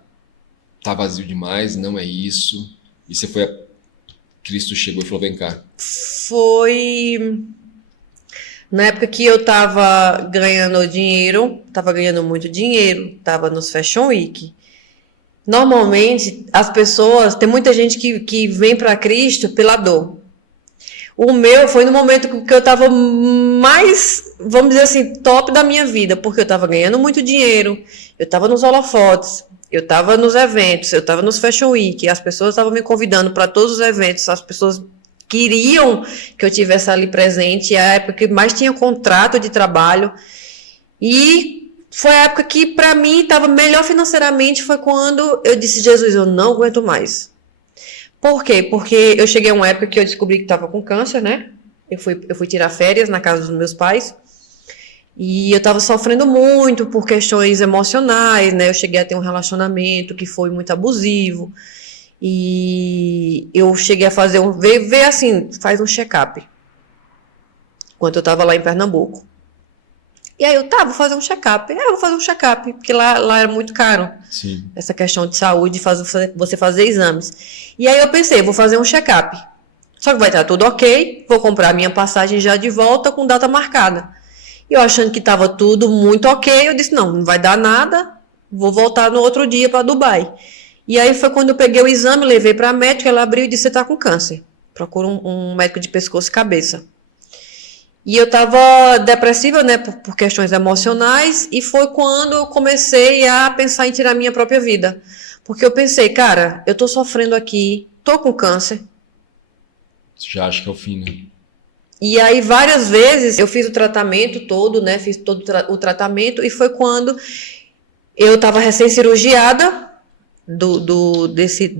tá vazio demais, não é isso. E você foi Cristo chegou e falou, vem cá. Foi na época que eu tava ganhando dinheiro, tava ganhando muito dinheiro, tava nos Fashion Week. Normalmente, as pessoas, tem muita gente que vem para Cristo pela dor. O meu foi no momento que eu tava mais, vamos dizer assim, top da minha vida, porque eu tava ganhando muito dinheiro, eu tava nos holofotes, eu tava nos eventos, eu tava nos Fashion Week, as pessoas estavam me convidando para todos os eventos, as pessoas queriam que eu tivesse ali presente, é a época que mais tinha contrato de trabalho, e foi a época que para mim estava melhor financeiramente, foi quando eu disse, Jesus, eu não aguento mais. Por quê? Porque eu cheguei a uma época que eu descobri que estava com câncer, né? Eu fui tirar férias na casa dos meus pais, e eu estava sofrendo muito por questões emocionais, né? Eu cheguei a ter um relacionamento que foi muito abusivo, e eu cheguei a fazer ver assim, faz um check-up, enquanto eu estava lá em Pernambuco. E aí vou fazer um check-up. Vou fazer um check-up, porque lá era muito caro. Sim. Essa questão de saúde, você fazer exames. E aí eu pensei, vou fazer um check-up. Só que vai estar tudo ok, vou comprar minha passagem já de volta com data marcada. E eu achando que estava tudo muito ok, eu disse, não vai dar nada, vou voltar no outro dia para Dubai. E aí foi quando eu peguei o exame, levei para a médica, ela abriu e disse, você está com câncer. Procura um médico de pescoço e cabeça. E eu estava depressiva, né, por questões emocionais, e foi quando eu comecei a pensar em tirar minha própria vida. Porque eu pensei, cara, eu tô sofrendo aqui, tô com câncer. Você já acha que é o fim, né? E aí, várias vezes, eu fiz o tratamento todo, né, fiz todo o tratamento, e foi quando eu estava recém-cirurgiada do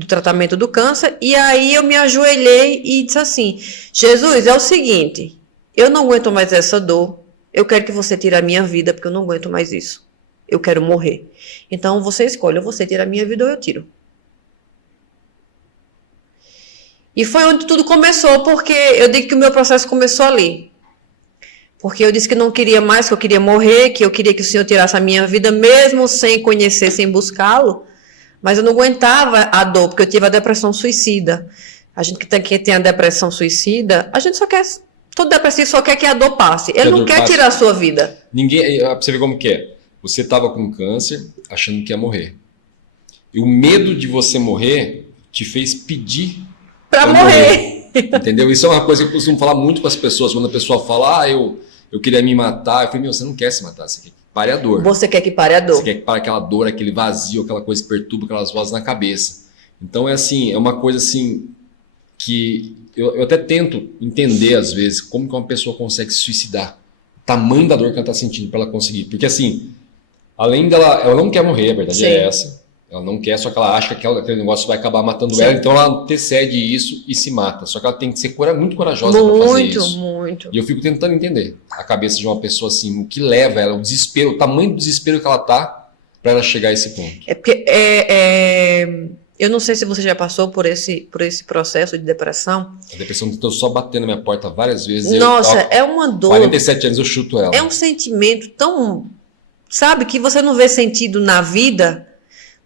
tratamento do câncer, e aí eu me ajoelhei e disse assim, Jesus, é o seguinte... Eu não aguento mais essa dor. Eu quero que você tire a minha vida, porque eu não aguento mais isso. Eu quero morrer. Então, você escolhe, ou você tira a minha vida ou eu tiro. E foi onde tudo começou, porque eu digo que o meu processo começou ali. Porque eu disse que não queria mais, que eu queria morrer, que eu queria que o Senhor tirasse a minha vida, mesmo sem conhecer, sem buscá-lo. Mas eu não aguentava a dor, porque eu tive a depressão suicida. A gente que tem a depressão suicida, a gente só quer... Todo depressivo só quer que a dor passe. Ele não quer tirar a sua vida. Ninguém, pra você ver como que é. Você estava com câncer, achando que ia morrer. E o medo de você morrer te fez pedir pra morrer. Entendeu? Isso é uma coisa que eu costumo falar muito com as pessoas. Quando a pessoa fala, eu queria me matar. Eu falei, você não quer se matar, você quer que pare a dor. Você quer que pare a dor. Você quer que pare aquela dor, aquele vazio, aquela coisa que perturba, aquelas vozes na cabeça. Então é assim, é uma coisa assim que eu até tento entender às vezes como que uma pessoa consegue se suicidar. O tamanho da dor que ela está sentindo para ela conseguir. Porque assim, além dela, ela não quer morrer, a verdade Sim. é essa. Ela não quer, só que ela acha que aquele negócio vai acabar matando Sim. ela, então ela antecede isso e se mata. Só que ela tem que ser muito corajosa para fazer isso. Muito. E eu fico tentando entender a cabeça de uma pessoa assim, o que leva ela, o desespero, o tamanho do desespero que ela tá para ela chegar a esse ponto. É porque eu não sei se você já passou por esse processo de depressão. A depressão tentou só bater na minha porta várias vezes. Nossa, é uma dor. 47 anos eu chuto ela. É um sentimento tão, sabe, que você não vê sentido na vida,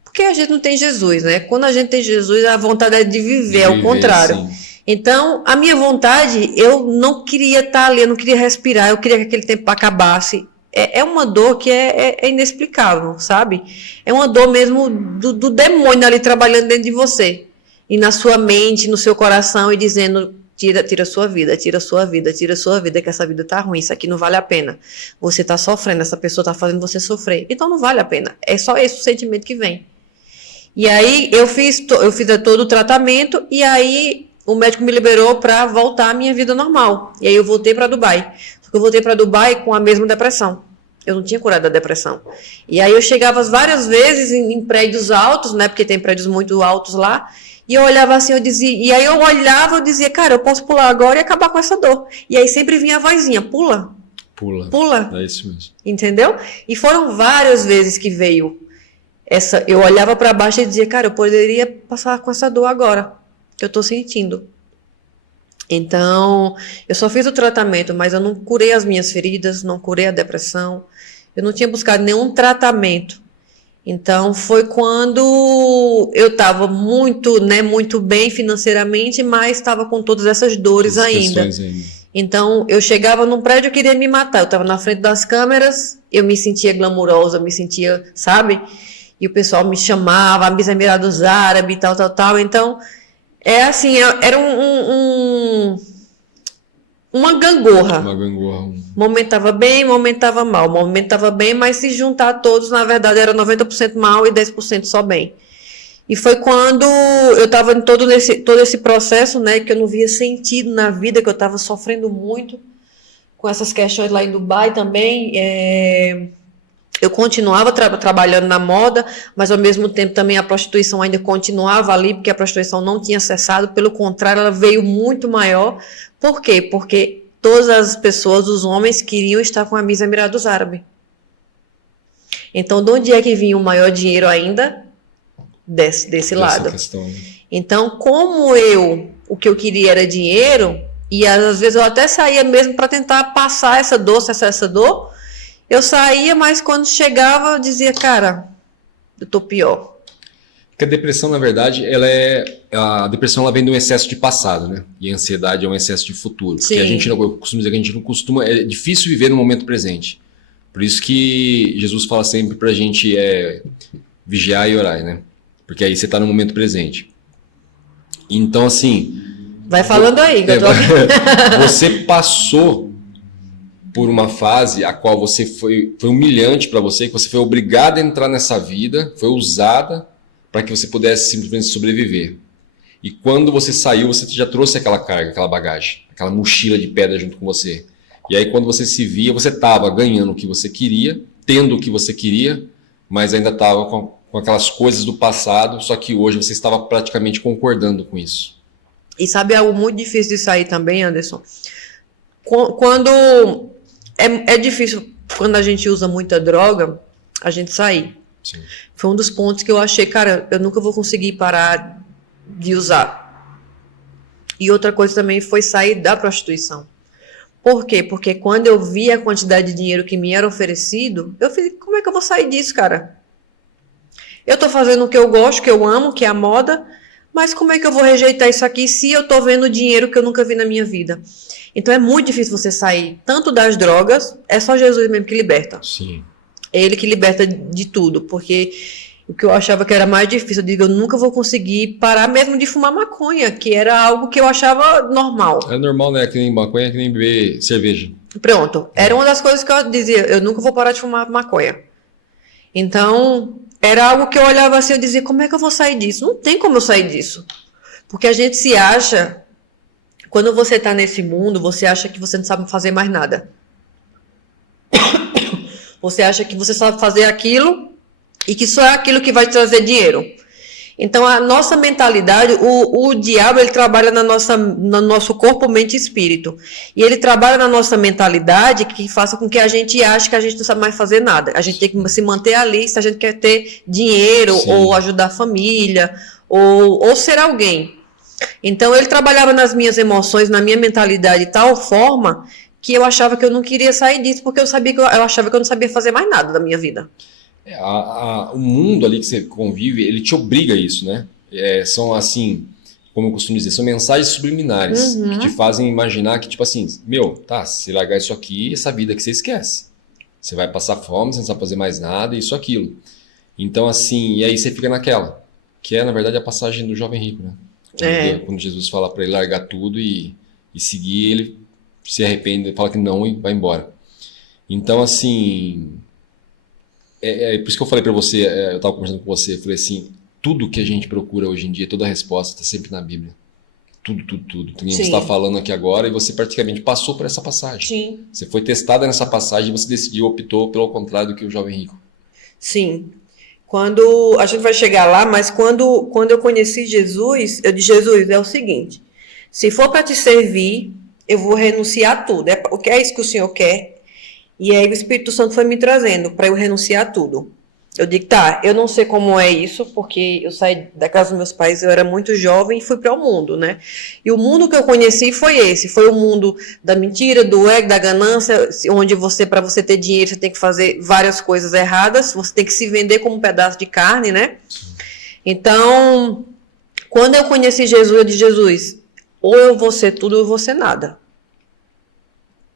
porque a gente não tem Jesus, né? Quando a gente tem Jesus, a vontade é de viver, ao contrário. Sim. Então, a minha vontade, eu não queria estar ali, eu não queria respirar, eu queria que aquele tempo acabasse. É uma dor que é inexplicável, sabe? É uma dor mesmo do demônio ali trabalhando dentro de você. E na sua mente, no seu coração, e dizendo, tira sua vida, tira sua vida, tira sua vida, que essa vida tá ruim, isso aqui não vale a pena. Você tá sofrendo, essa pessoa tá fazendo você sofrer. Então não vale a pena. É só esse o sentimento que vem. E aí eu fiz todo o tratamento, e aí o médico me liberou para voltar à minha vida normal. E aí eu voltei para Dubai. Só que eu voltei para Dubai com a mesma depressão. Eu não tinha curado da depressão. E aí eu chegava várias vezes em prédios altos, né? Porque tem prédios muito altos lá. E eu olhava assim, eu dizia, cara, eu posso pular agora e acabar com essa dor. E aí sempre vinha a vozinha, pula. É isso mesmo. Entendeu? E foram várias vezes que veio eu olhava para baixo e dizia, cara, eu poderia passar com essa dor agora, que eu tô sentindo. Então, eu só fiz o tratamento, mas eu não curei as minhas feridas, não curei a depressão, eu não tinha buscado nenhum tratamento. Então, foi quando eu estava muito bem financeiramente, mas estava com todas essas dores ainda. Então, eu chegava num prédio, eu queria me matar, eu estava na frente das câmeras, eu me sentia glamurosa, me sentia, sabe? E o pessoal me chamava, Miss Emirados Árabes, tal. Então, assim, era uma gangorra. Momento estava bem, momento estava mal. Momento estava bem, mas se juntar todos, na verdade, era 90% mal e 10% só bem. E foi quando eu estava em todo esse processo, né, que eu não via sentido na vida, que eu estava sofrendo muito com essas questões lá em Dubai também. Eu continuava trabalhando na moda, mas ao mesmo tempo também a prostituição ainda continuava ali, porque a prostituição não tinha cessado, pelo contrário, ela veio muito maior. Por quê? Porque todas as pessoas, os homens, queriam estar com a Miss Emirados Árabes. Então, de onde é que vinha o maior dinheiro ainda? Desse lado. Questão. Então, como o que eu queria era dinheiro, e às vezes eu até saía mesmo para tentar passar essa dor, cessar essa dor. Eu saía, mas quando chegava eu dizia, cara, eu tô pior. Porque a depressão, na verdade, a depressão ela vem de um excesso de passado, né? E a ansiedade é um excesso de futuro. Sim. Porque eu costumo dizer que a gente não costuma, é difícil viver no momento presente. Por isso que Jesus fala sempre pra gente vigiar e orar, né? Porque aí você tá no momento presente. Então, assim... Vai falando aí, que eu tô... Você passou por uma fase a qual você foi humilhante para você, que você foi obrigado a entrar nessa vida, foi usada para que você pudesse simplesmente sobreviver. E quando você saiu, você já trouxe aquela carga, aquela bagagem, aquela mochila de pedra junto com você. E aí quando você se via, você estava ganhando o que você queria, tendo o que você queria, mas ainda estava com aquelas coisas do passado, só que hoje você estava praticamente concordando com isso. E sabe algo muito difícil de sair também, Anderson? Quando... É difícil, quando a gente usa muita droga, a gente sair. Sim. Foi um dos pontos que eu achei, cara, eu nunca vou conseguir parar de usar. E outra coisa também foi sair da prostituição. Por quê? Porque quando eu vi a quantidade de dinheiro que me era oferecido, eu falei, como é que eu vou sair disso, cara? Eu tô fazendo o que eu gosto, que eu amo, que é a moda, mas como é que eu vou rejeitar isso aqui se eu tô vendo dinheiro que eu nunca vi na minha vida? Então é muito difícil você sair tanto das drogas, é só Jesus mesmo que liberta. Sim. É Ele que liberta de tudo, porque O que eu achava que era mais difícil, eu digo, eu nunca vou conseguir parar mesmo de fumar maconha, que era algo que eu achava normal. É normal, né? Que nem maconha, que nem beber cerveja. Pronto. Era uma das coisas que eu dizia, eu nunca vou parar de fumar maconha. Então, era algo que eu olhava assim, eu dizia, como é que eu vou sair disso? Não tem como eu sair disso. Porque a gente se acha, quando você está nesse mundo, você acha que você não sabe fazer mais nada. Você acha que você sabe fazer aquilo e que só é aquilo que vai te trazer dinheiro. Então, a nossa mentalidade, o diabo, ele trabalha no nosso corpo, mente e espírito. E ele trabalha na nossa mentalidade que faça com que a gente ache que a gente não sabe mais fazer nada. A gente tem que se manter ali se a gente quer ter dinheiro, sim, ou ajudar a família, ou ser alguém. Então, ele trabalhava nas minhas emoções, na minha mentalidade de tal forma que eu achava que eu não queria sair disso, porque eu achava que eu não sabia fazer mais nada da minha vida. O mundo ali que você convive, ele te obriga a isso, né? São assim, como eu costumo dizer, são mensagens subliminares, que te fazem imaginar que, tipo assim, se largar isso aqui, essa vida que você esquece. Você vai passar fome, você não sabe fazer mais nada, isso, aquilo. Então, assim, e aí você fica naquela, que é, na verdade, a passagem do jovem rico, né? Quando Jesus fala para ele largar tudo e seguir, ele se arrepende, fala que não e vai embora. Então, assim... por isso que eu falei para você, eu estava conversando com você, eu falei assim, tudo que a gente procura hoje em dia, toda a resposta está sempre na Bíblia. Tudo. Então, a gente está falando aqui agora e você praticamente passou por essa passagem. Sim. Você foi testada nessa passagem e você decidiu, optou pelo contrário do que o jovem rico. Sim. Quando a gente vai chegar lá, mas quando eu conheci Jesus, eu disse, Jesus, é o seguinte, se for para te servir, eu vou renunciar a tudo. É isso que o Senhor quer. E aí o Espírito Santo foi me trazendo para eu renunciar a tudo. Eu digo, eu não sei como é isso, porque eu saí da casa dos meus pais, eu era muito jovem e fui para o mundo, né? E o mundo que eu conheci foi esse, foi o mundo da mentira, do ego, da ganância, onde para você ter dinheiro, você tem que fazer várias coisas erradas, você tem que se vender como um pedaço de carne, né? Então, quando eu conheci Jesus, eu disse, Jesus, ou eu vou ser tudo ou eu vou ser nada.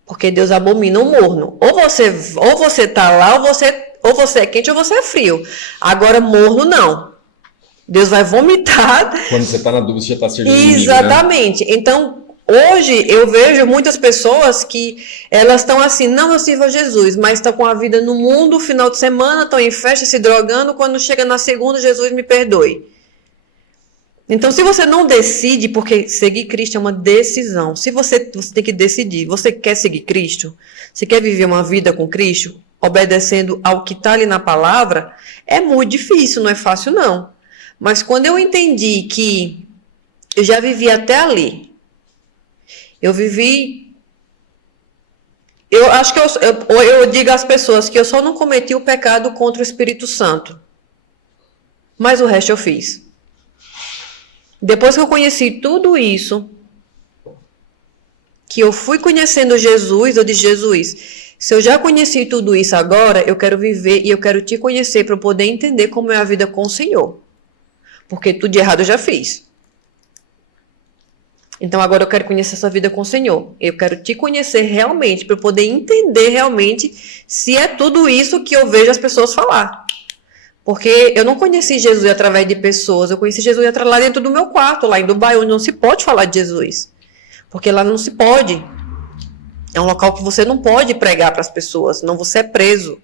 Porque Deus abomina o morno. Ou você tá lá, ou você é quente ou você é frio. Agora, morno não. Deus vai vomitar. Quando você tá na dúvida, você já tá servindo. Exatamente. Inimigo, né? Então, hoje eu vejo muitas pessoas que elas estão assim, não, eu sirvo a Jesus, mas estão com a vida no mundo, final de semana, estão em festa, se drogando, quando chega na segunda, Jesus me perdoe. Então, se você não decide, porque seguir Cristo é uma decisão, se você tem que decidir, você quer seguir Cristo, você quer viver uma vida com Cristo, obedecendo ao que está ali na palavra, é muito difícil, não é fácil não. Mas quando eu entendi que eu já vivi até ali, eu acho que eu digo às pessoas que eu só não cometi o pecado contra o Espírito Santo, mas o resto eu fiz. Depois que eu conheci tudo isso, que eu fui conhecendo Jesus, eu disse, Jesus, se eu já conheci tudo isso agora, eu quero viver e eu quero te conhecer para eu poder entender como é a vida com o Senhor. Porque tudo de errado eu já fiz. Então agora eu quero conhecer essa vida com o Senhor. Eu quero te conhecer realmente, para eu poder entender realmente se é tudo isso que eu vejo as pessoas falar. Porque eu não conheci Jesus através de pessoas, eu conheci Jesus lá dentro do meu quarto, lá em Dubai, onde não se pode falar de Jesus. Porque lá não se pode. É um local que você não pode pregar para as pessoas, senão você é preso.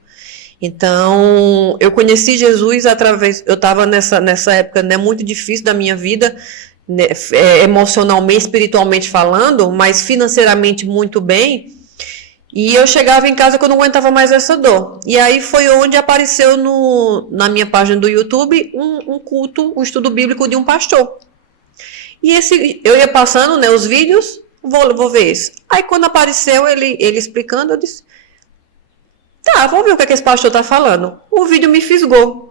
Então, eu conheci Jesus através... Eu estava nessa época, né, muito difícil da minha vida, né, emocionalmente, espiritualmente falando, mas financeiramente muito bem. E eu chegava em casa que eu não aguentava mais essa dor. E aí foi onde apareceu na minha página do YouTube um culto, um estudo bíblico de um pastor. E eu ia passando, né, os vídeos, vou ver isso. Aí quando apareceu ele explicando, eu disse, vou ver o que esse pastor está falando. O vídeo me fisgou.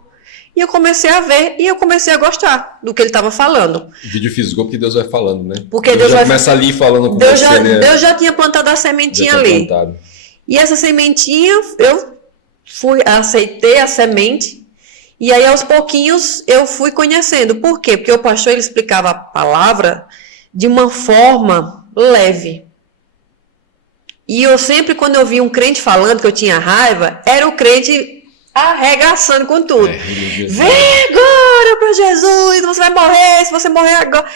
E eu comecei a ver e eu comecei a gostar do que ele estava falando. O vídeo fisgou porque Deus vai falando, né? Porque Deus já começa ali falando com Deus você, né? Deus já tinha plantado a sementinha ali. Plantado. E essa sementinha, eu aceitei a semente. E aí, aos pouquinhos, eu fui conhecendo. Por quê? Porque o pastor ele explicava a palavra de uma forma leve. E eu sempre, quando eu via um crente falando que eu tinha raiva, era o crente arregaçando com tudo. Vem agora para Jesus, você vai morrer, se você morrer agora.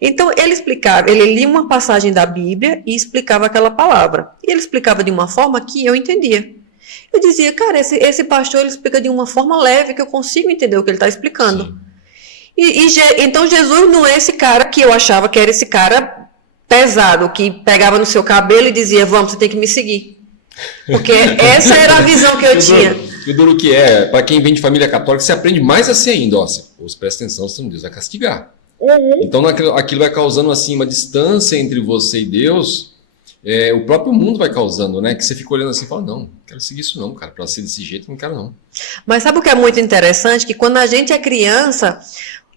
Então, ele explicava, ele lia uma passagem da Bíblia e explicava aquela palavra. E ele explicava de uma forma que eu entendia. Eu dizia, cara, esse pastor, ele explica de uma forma leve que eu consigo entender o que ele está explicando. Então, Jesus não é esse cara que eu achava que era esse cara pesado, que pegava no seu cabelo e dizia, vamos, você tem que me seguir. Porque essa era a visão que eu tinha. O duro que é, para quem vem de família católica, você aprende mais assim ainda. Ó, presta atenção, senão Deus vai castigar. Então aquilo vai causando assim uma distância entre você e Deus. O próprio mundo vai causando, né? Que você fica olhando assim e fala, não, não quero seguir isso não, cara. Para ser desse jeito, não quero não. Mas sabe o que é muito interessante? Que quando a gente é criança,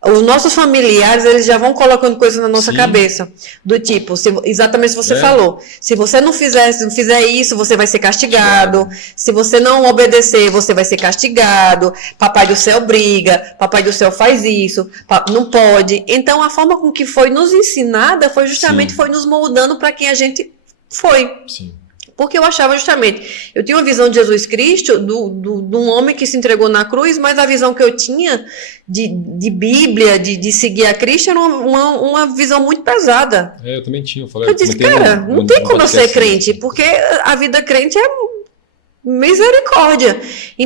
os nossos familiares, eles já vão colocando coisas na nossa cabeça. Do tipo, exatamente o que você falou. Se você não fizer isso, você vai ser castigado. Se você não obedecer, você vai ser castigado. Papai do céu briga. Papai do céu faz isso. Não pode. Então, a forma com que foi nos ensinada foi justamente foi nos moldando para quem a gente foi. Sim. Porque eu achava justamente, eu tinha uma visão de Jesus Cristo, de um homem que se entregou na cruz, mas a visão que eu tinha de Bíblia, de seguir a Cristo, era uma visão muito pesada. Eu também tinha. Eu disse, cara, não tem como eu ser crente, porque a vida crente é misericórdia.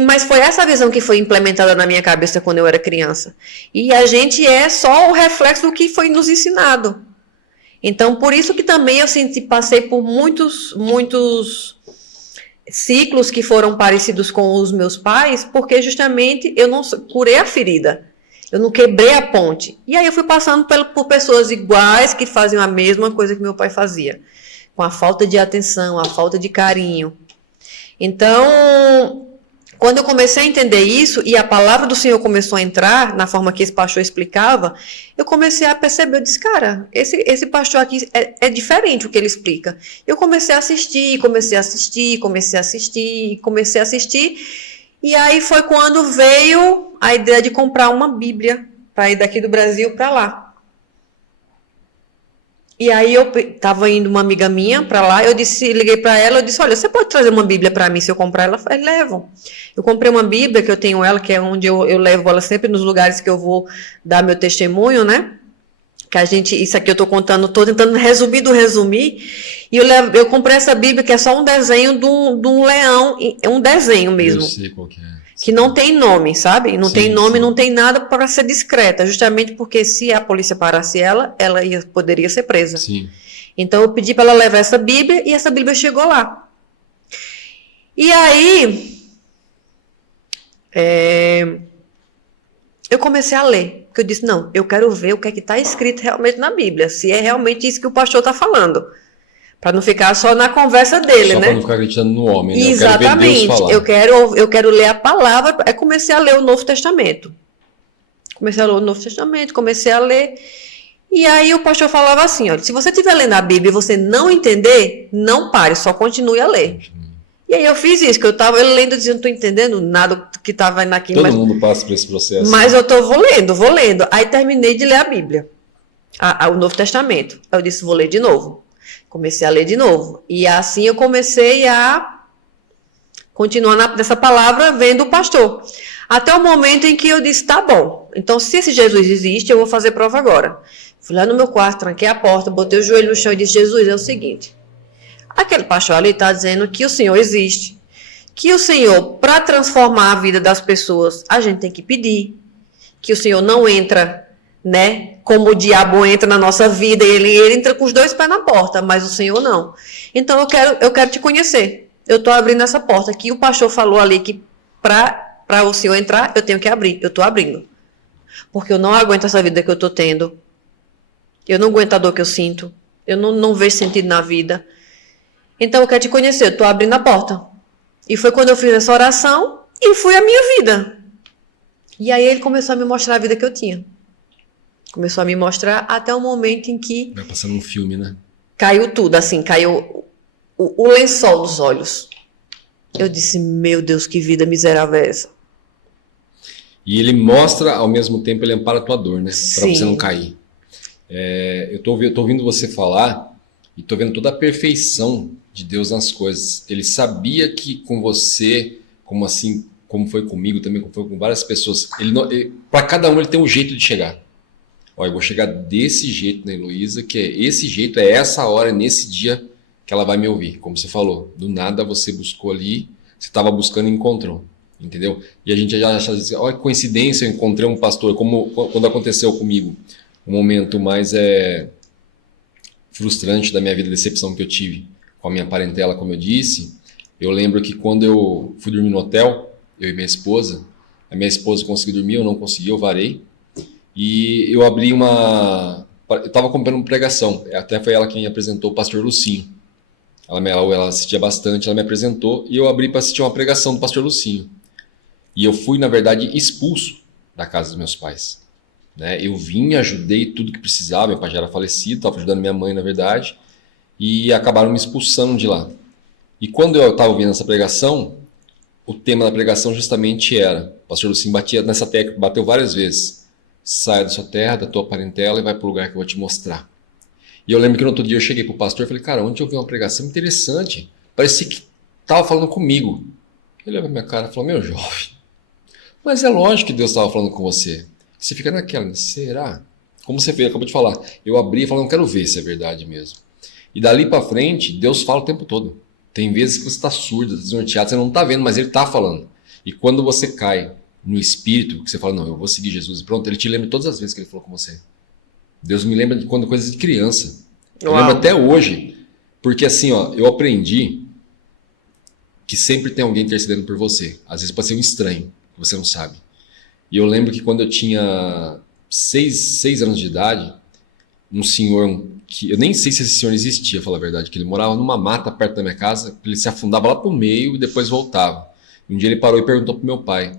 Mas foi essa visão que foi implementada na minha cabeça quando eu era criança. E a gente é só o reflexo do que foi nos ensinado. Então, por isso que também eu passei por muitos ciclos que foram parecidos com os meus pais, porque justamente eu não curei a ferida, eu não quebrei a ponte. E aí eu fui passando por pessoas iguais que faziam a mesma coisa que meu pai fazia, com a falta de atenção, a falta de carinho. Então, quando eu comecei a entender isso, e a palavra do Senhor começou a entrar, na forma que esse pastor explicava, eu comecei a perceber, eu disse, cara, esse pastor aqui é diferente o que ele explica. Eu comecei a assistir, e aí foi quando veio a ideia de comprar uma Bíblia, para ir daqui do Brasil para lá. E aí eu estava indo uma amiga minha para lá, liguei para ela, eu disse, olha, você pode trazer uma Bíblia para mim se eu comprar? Ela falou, levo. Eu comprei uma Bíblia, que eu tenho ela, que é onde eu levo ela sempre nos lugares que eu vou dar meu testemunho, né? Que isso aqui eu estou contando, estou tentando resumir, e eu comprei essa Bíblia, que é só um desenho de um leão, é um desenho mesmo. Eu sei qual que é. Que não tem nome, sabe? Não tem nome, não tem nada para ser discreta, justamente porque se a polícia parasse ela poderia ser presa. Sim. Então eu pedi para ela levar essa Bíblia e essa Bíblia chegou lá. E aí eu comecei a ler, porque eu disse, não, eu quero ver o que é que está escrito realmente na Bíblia, se é realmente isso que o pastor está falando. Para não ficar só na conversa dele, só né? Só para não ficar acreditando no homem, né? Exatamente. Eu quero ler a palavra. Aí comecei a ler o Novo Testamento. Comecei a ler. E aí o pastor falava assim, olha, se você estiver lendo a Bíblia e você não entender, não pare, só continue a ler. E aí eu fiz isso, que eu estava lendo e dizendo, não estou entendendo nada que estava naquilo. Todo mundo passa por esse processo. Mas eu vou lendo. Aí terminei de ler a Bíblia, o Novo Testamento. Aí eu disse, vou ler de novo. Comecei a ler de novo. E assim eu comecei a continuar nessa palavra vendo o pastor. Até o momento em que eu disse, tá bom. Então, se esse Jesus existe, eu vou fazer prova agora. Fui lá no meu quarto, tranquei a porta, botei o joelho no chão e disse, Jesus, é o seguinte. Aquele pastor ali está dizendo que o Senhor existe. Que o Senhor, para transformar a vida das pessoas, a gente tem que pedir. Que o Senhor não entra, né? Como o diabo entra na nossa vida, ele entra com os dois pés na porta, mas o Senhor não. Então eu quero te conhecer. Eu estou abrindo essa porta aqui. O pastor falou ali que para o Senhor entrar, eu tenho que abrir. Eu estou abrindo. Porque eu não aguento essa vida que eu estou tendo. Eu não aguento a dor que eu sinto. Eu não vejo sentido na vida. Então eu quero te conhecer. Eu estou abrindo a porta. E foi quando eu fiz essa oração e fui a minha vida. E aí ele começou a me mostrar a vida que eu tinha. Começou a me mostrar até o momento em que... Vai passando um filme, né? Caiu tudo, assim, caiu o lençol dos olhos. Eu disse, meu Deus, que vida miserável é essa? E ele mostra, ao mesmo tempo, ele ampara a tua dor, né? Para você não cair. Eu tô ouvindo você falar e tô vendo toda a perfeição de Deus nas coisas. Ele sabia que com você, como assim, como foi comigo também, como foi com várias pessoas. Para cada um ele tem um jeito de chegar. Ó, eu vou chegar desse jeito na Heloísa, que é esse jeito, é essa hora, nesse dia que ela vai me ouvir. Como você falou, do nada você buscou ali, você estava buscando e encontrou. Entendeu? E a gente já acha, olha que coincidência, eu encontrei um pastor, como quando aconteceu comigo, um momento mais frustrante da minha vida, decepção que eu tive com a minha parentela, como eu disse. Eu lembro que quando eu fui dormir no hotel, eu e minha esposa, a minha esposa conseguiu dormir, eu não consegui, eu varei, e eu abri eu estava comprando uma pregação, até foi ela quem me apresentou, o pastor Lucinho. Ela assistia bastante, ela me apresentou, e eu abri para assistir uma pregação do pastor Lucinho. E eu fui, na verdade, expulso da casa dos meus pais. Né? Eu vim, ajudei tudo que precisava, meu pai já era falecido, estava ajudando minha mãe, na verdade, e acabaram me expulsando de lá. E quando eu estava ouvindo essa pregação, o tema da pregação justamente era, o pastor Lucinho batia nessa tecla, bateu várias vezes, saia da sua terra, da tua parentela e vai para o lugar que eu vou te mostrar. E eu lembro que no outro dia eu cheguei para o pastor e falei, cara, ontem eu ouvi uma pregação interessante, parecia que estava falando comigo. Ele olhou para minha cara e falou, meu jovem, mas é lógico que Deus estava falando com você. Você fica naquela, será? Como você fez, acabou de falar. Eu abri e falei, não quero ver se é verdade mesmo. E dali para frente, Deus fala o tempo todo. Tem vezes que você está surdo, desnorteado, você não está vendo, mas Ele está falando. E quando você cai no espírito, que você fala, não, eu vou seguir Jesus, e pronto, Ele te lembra todas as vezes que Ele falou com você. Deus me lembra de quando coisas de criança. Eu lembro até hoje, porque assim, ó, eu aprendi que sempre tem alguém intercedendo por você. Às vezes pode ser um estranho, que você não sabe. E eu lembro que quando eu tinha 6 anos de idade, um senhor, que eu nem sei se esse senhor existia, pra falar a verdade, que ele morava numa mata perto da minha casa, ele se afundava lá pro meio e depois voltava. Um dia ele parou e perguntou pro meu pai,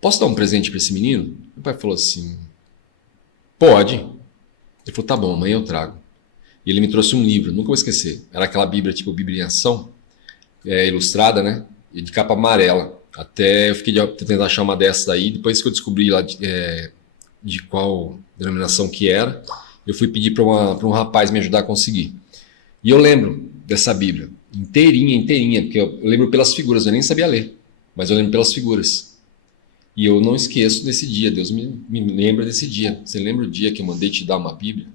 posso dar um presente para esse menino? Meu pai falou assim, pode. Ele falou, tá bom, amanhã eu trago. E ele me trouxe um livro, nunca vou esquecer. Era aquela Bíblia, tipo Bíblia em ação, ilustrada, né? E de capa amarela. Até eu fiquei tentando achar uma dessas aí. Depois que eu descobri lá de qual denominação que era, eu fui pedir para um rapaz me ajudar a conseguir. E eu lembro dessa Bíblia, inteirinha, porque eu lembro pelas figuras, eu nem sabia ler, mas eu lembro pelas figuras. E eu não esqueço desse dia, Deus me lembra desse dia. Você lembra o dia que eu mandei te dar uma Bíblia?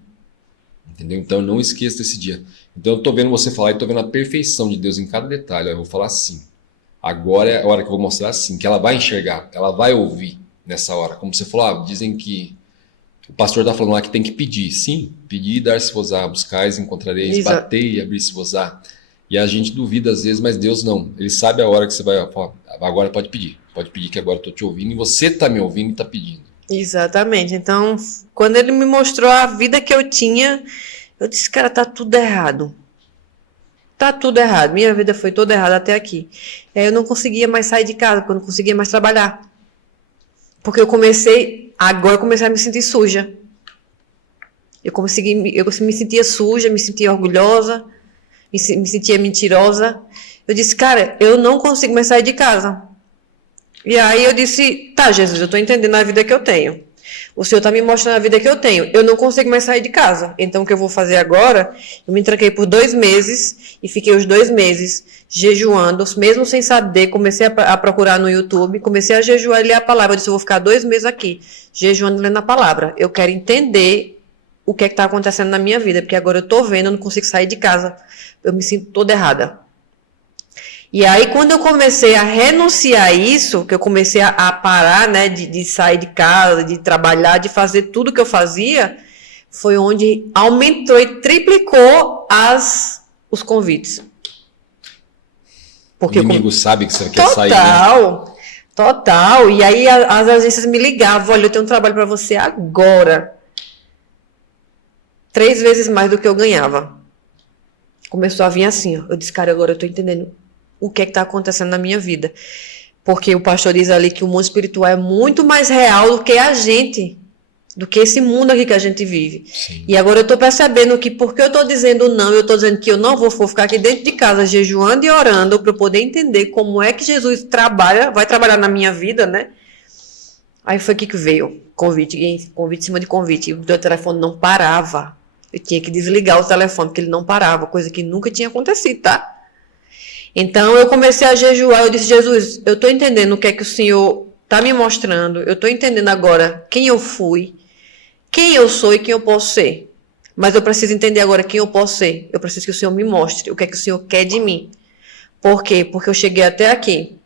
Entendeu? Então eu não esqueço desse dia. Então eu estou vendo você falar e estou vendo a perfeição de Deus em cada detalhe. Eu vou falar assim. Agora é a hora que eu vou mostrar assim, que ela vai enxergar, ela vai ouvir nessa hora. Como você falou, dizem que o pastor está falando lá que tem que pedir. Sim, pedir e dar-se-vos-á, buscais, encontrareis, bater e abrir-se-vos-á. E a gente duvida às vezes, mas Deus não. Ele sabe a hora que você vai falar, agora pode pedir. Pode pedir que agora eu estou te ouvindo e você está me ouvindo e está pedindo. Exatamente. Então, quando ele me mostrou a vida que eu tinha, eu disse, cara, tá tudo errado. Tá tudo errado. Minha vida foi toda errada até aqui. Eu não conseguia mais sair de casa, porque eu não conseguia mais trabalhar. Porque agora eu comecei a me sentir suja. Eu me sentia suja, me sentia orgulhosa, me sentia mentirosa. Eu disse, cara, eu não consigo mais sair de casa. E aí eu disse, tá, Jesus, eu estou entendendo a vida que eu tenho. O Senhor está me mostrando a vida que eu tenho. Eu não consigo mais sair de casa. Então, o que eu vou fazer agora? Eu me tranquei por 2 meses e fiquei os 2 meses jejuando, mesmo sem saber. Comecei a procurar no YouTube, comecei a jejuar e ler a palavra. Eu disse, eu vou ficar 2 meses aqui, jejuando e lendo a palavra. Eu quero entender o que é que está acontecendo na minha vida, porque agora eu estou vendo, eu não consigo sair de casa. Eu me sinto toda errada. E aí, quando eu comecei a renunciar a isso, que eu comecei a parar, né, de sair de casa, de trabalhar, de fazer tudo que eu fazia, foi onde aumentou e triplicou os convites. Porque o inimigo sabe que você quer sair, né? Total. E aí as agências me ligavam, olha, eu tenho um trabalho para você agora. 3 vezes mais do que eu ganhava. Começou a vir assim, ó. Eu disse, cara, agora eu tô entendendo o que é que está acontecendo na minha vida. Porque o pastor diz ali que o mundo espiritual é muito mais real do que a gente, do que esse mundo aqui que a gente vive. Sim. E agora eu estou percebendo que porque eu estou dizendo não, eu estou dizendo que eu não vou ficar aqui dentro de casa jejuando e orando para eu poder entender como é que Jesus vai trabalhar na minha vida, né? Aí foi que veio convite em cima de convite. E o meu telefone não parava. Eu tinha que desligar o telefone porque ele não parava, coisa que nunca tinha acontecido, tá? Então eu comecei a jejuar, eu disse, Jesus, eu estou entendendo o que é que o Senhor está me mostrando, eu estou entendendo agora quem eu fui, quem eu sou e quem eu posso ser. Mas eu preciso entender agora quem eu posso ser. Eu preciso que o Senhor me mostre o que é que o Senhor quer de mim. Por quê? Porque eu cheguei até aqui.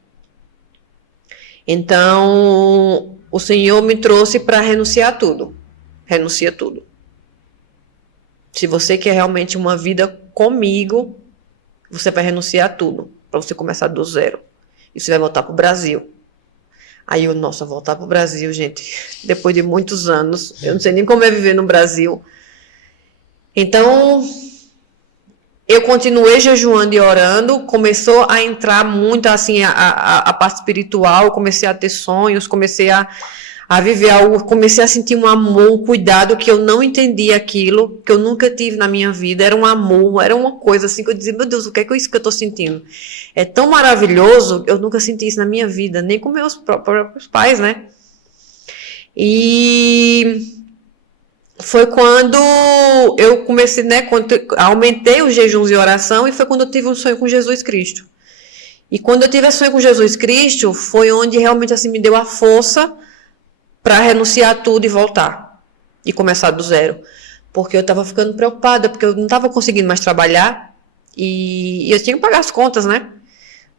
Então, o Senhor me trouxe para renunciar a tudo. Renuncia tudo. Se você quer realmente uma vida comigo, você vai renunciar a tudo. Para você começar do zero. E você vai voltar para o Brasil. Aí eu, nossa, voltar para o Brasil, gente. Depois de muitos anos. Eu não sei nem como é viver no Brasil. Então, eu continuei jejuando e orando, começou a entrar muito assim a parte espiritual, comecei a ter sonhos, comecei a viver algo, comecei a sentir um amor, um cuidado que eu não entendia aquilo, que eu nunca tive na minha vida, era um amor, era uma coisa assim que eu dizia, meu Deus, o que é isso que eu estou sentindo? É tão maravilhoso, eu nunca senti isso na minha vida, nem com meus próprios pais, né? E foi quando eu comecei, né, quando aumentei os jejuns e oração, e foi quando eu tive um sonho com Jesus Cristo. E quando eu tive esse sonho com Jesus Cristo, foi onde realmente assim me deu a força para renunciar tudo e voltar. E começar do zero. Porque eu estava ficando preocupada, porque eu não estava conseguindo mais trabalhar, e eu tinha que pagar as contas, né?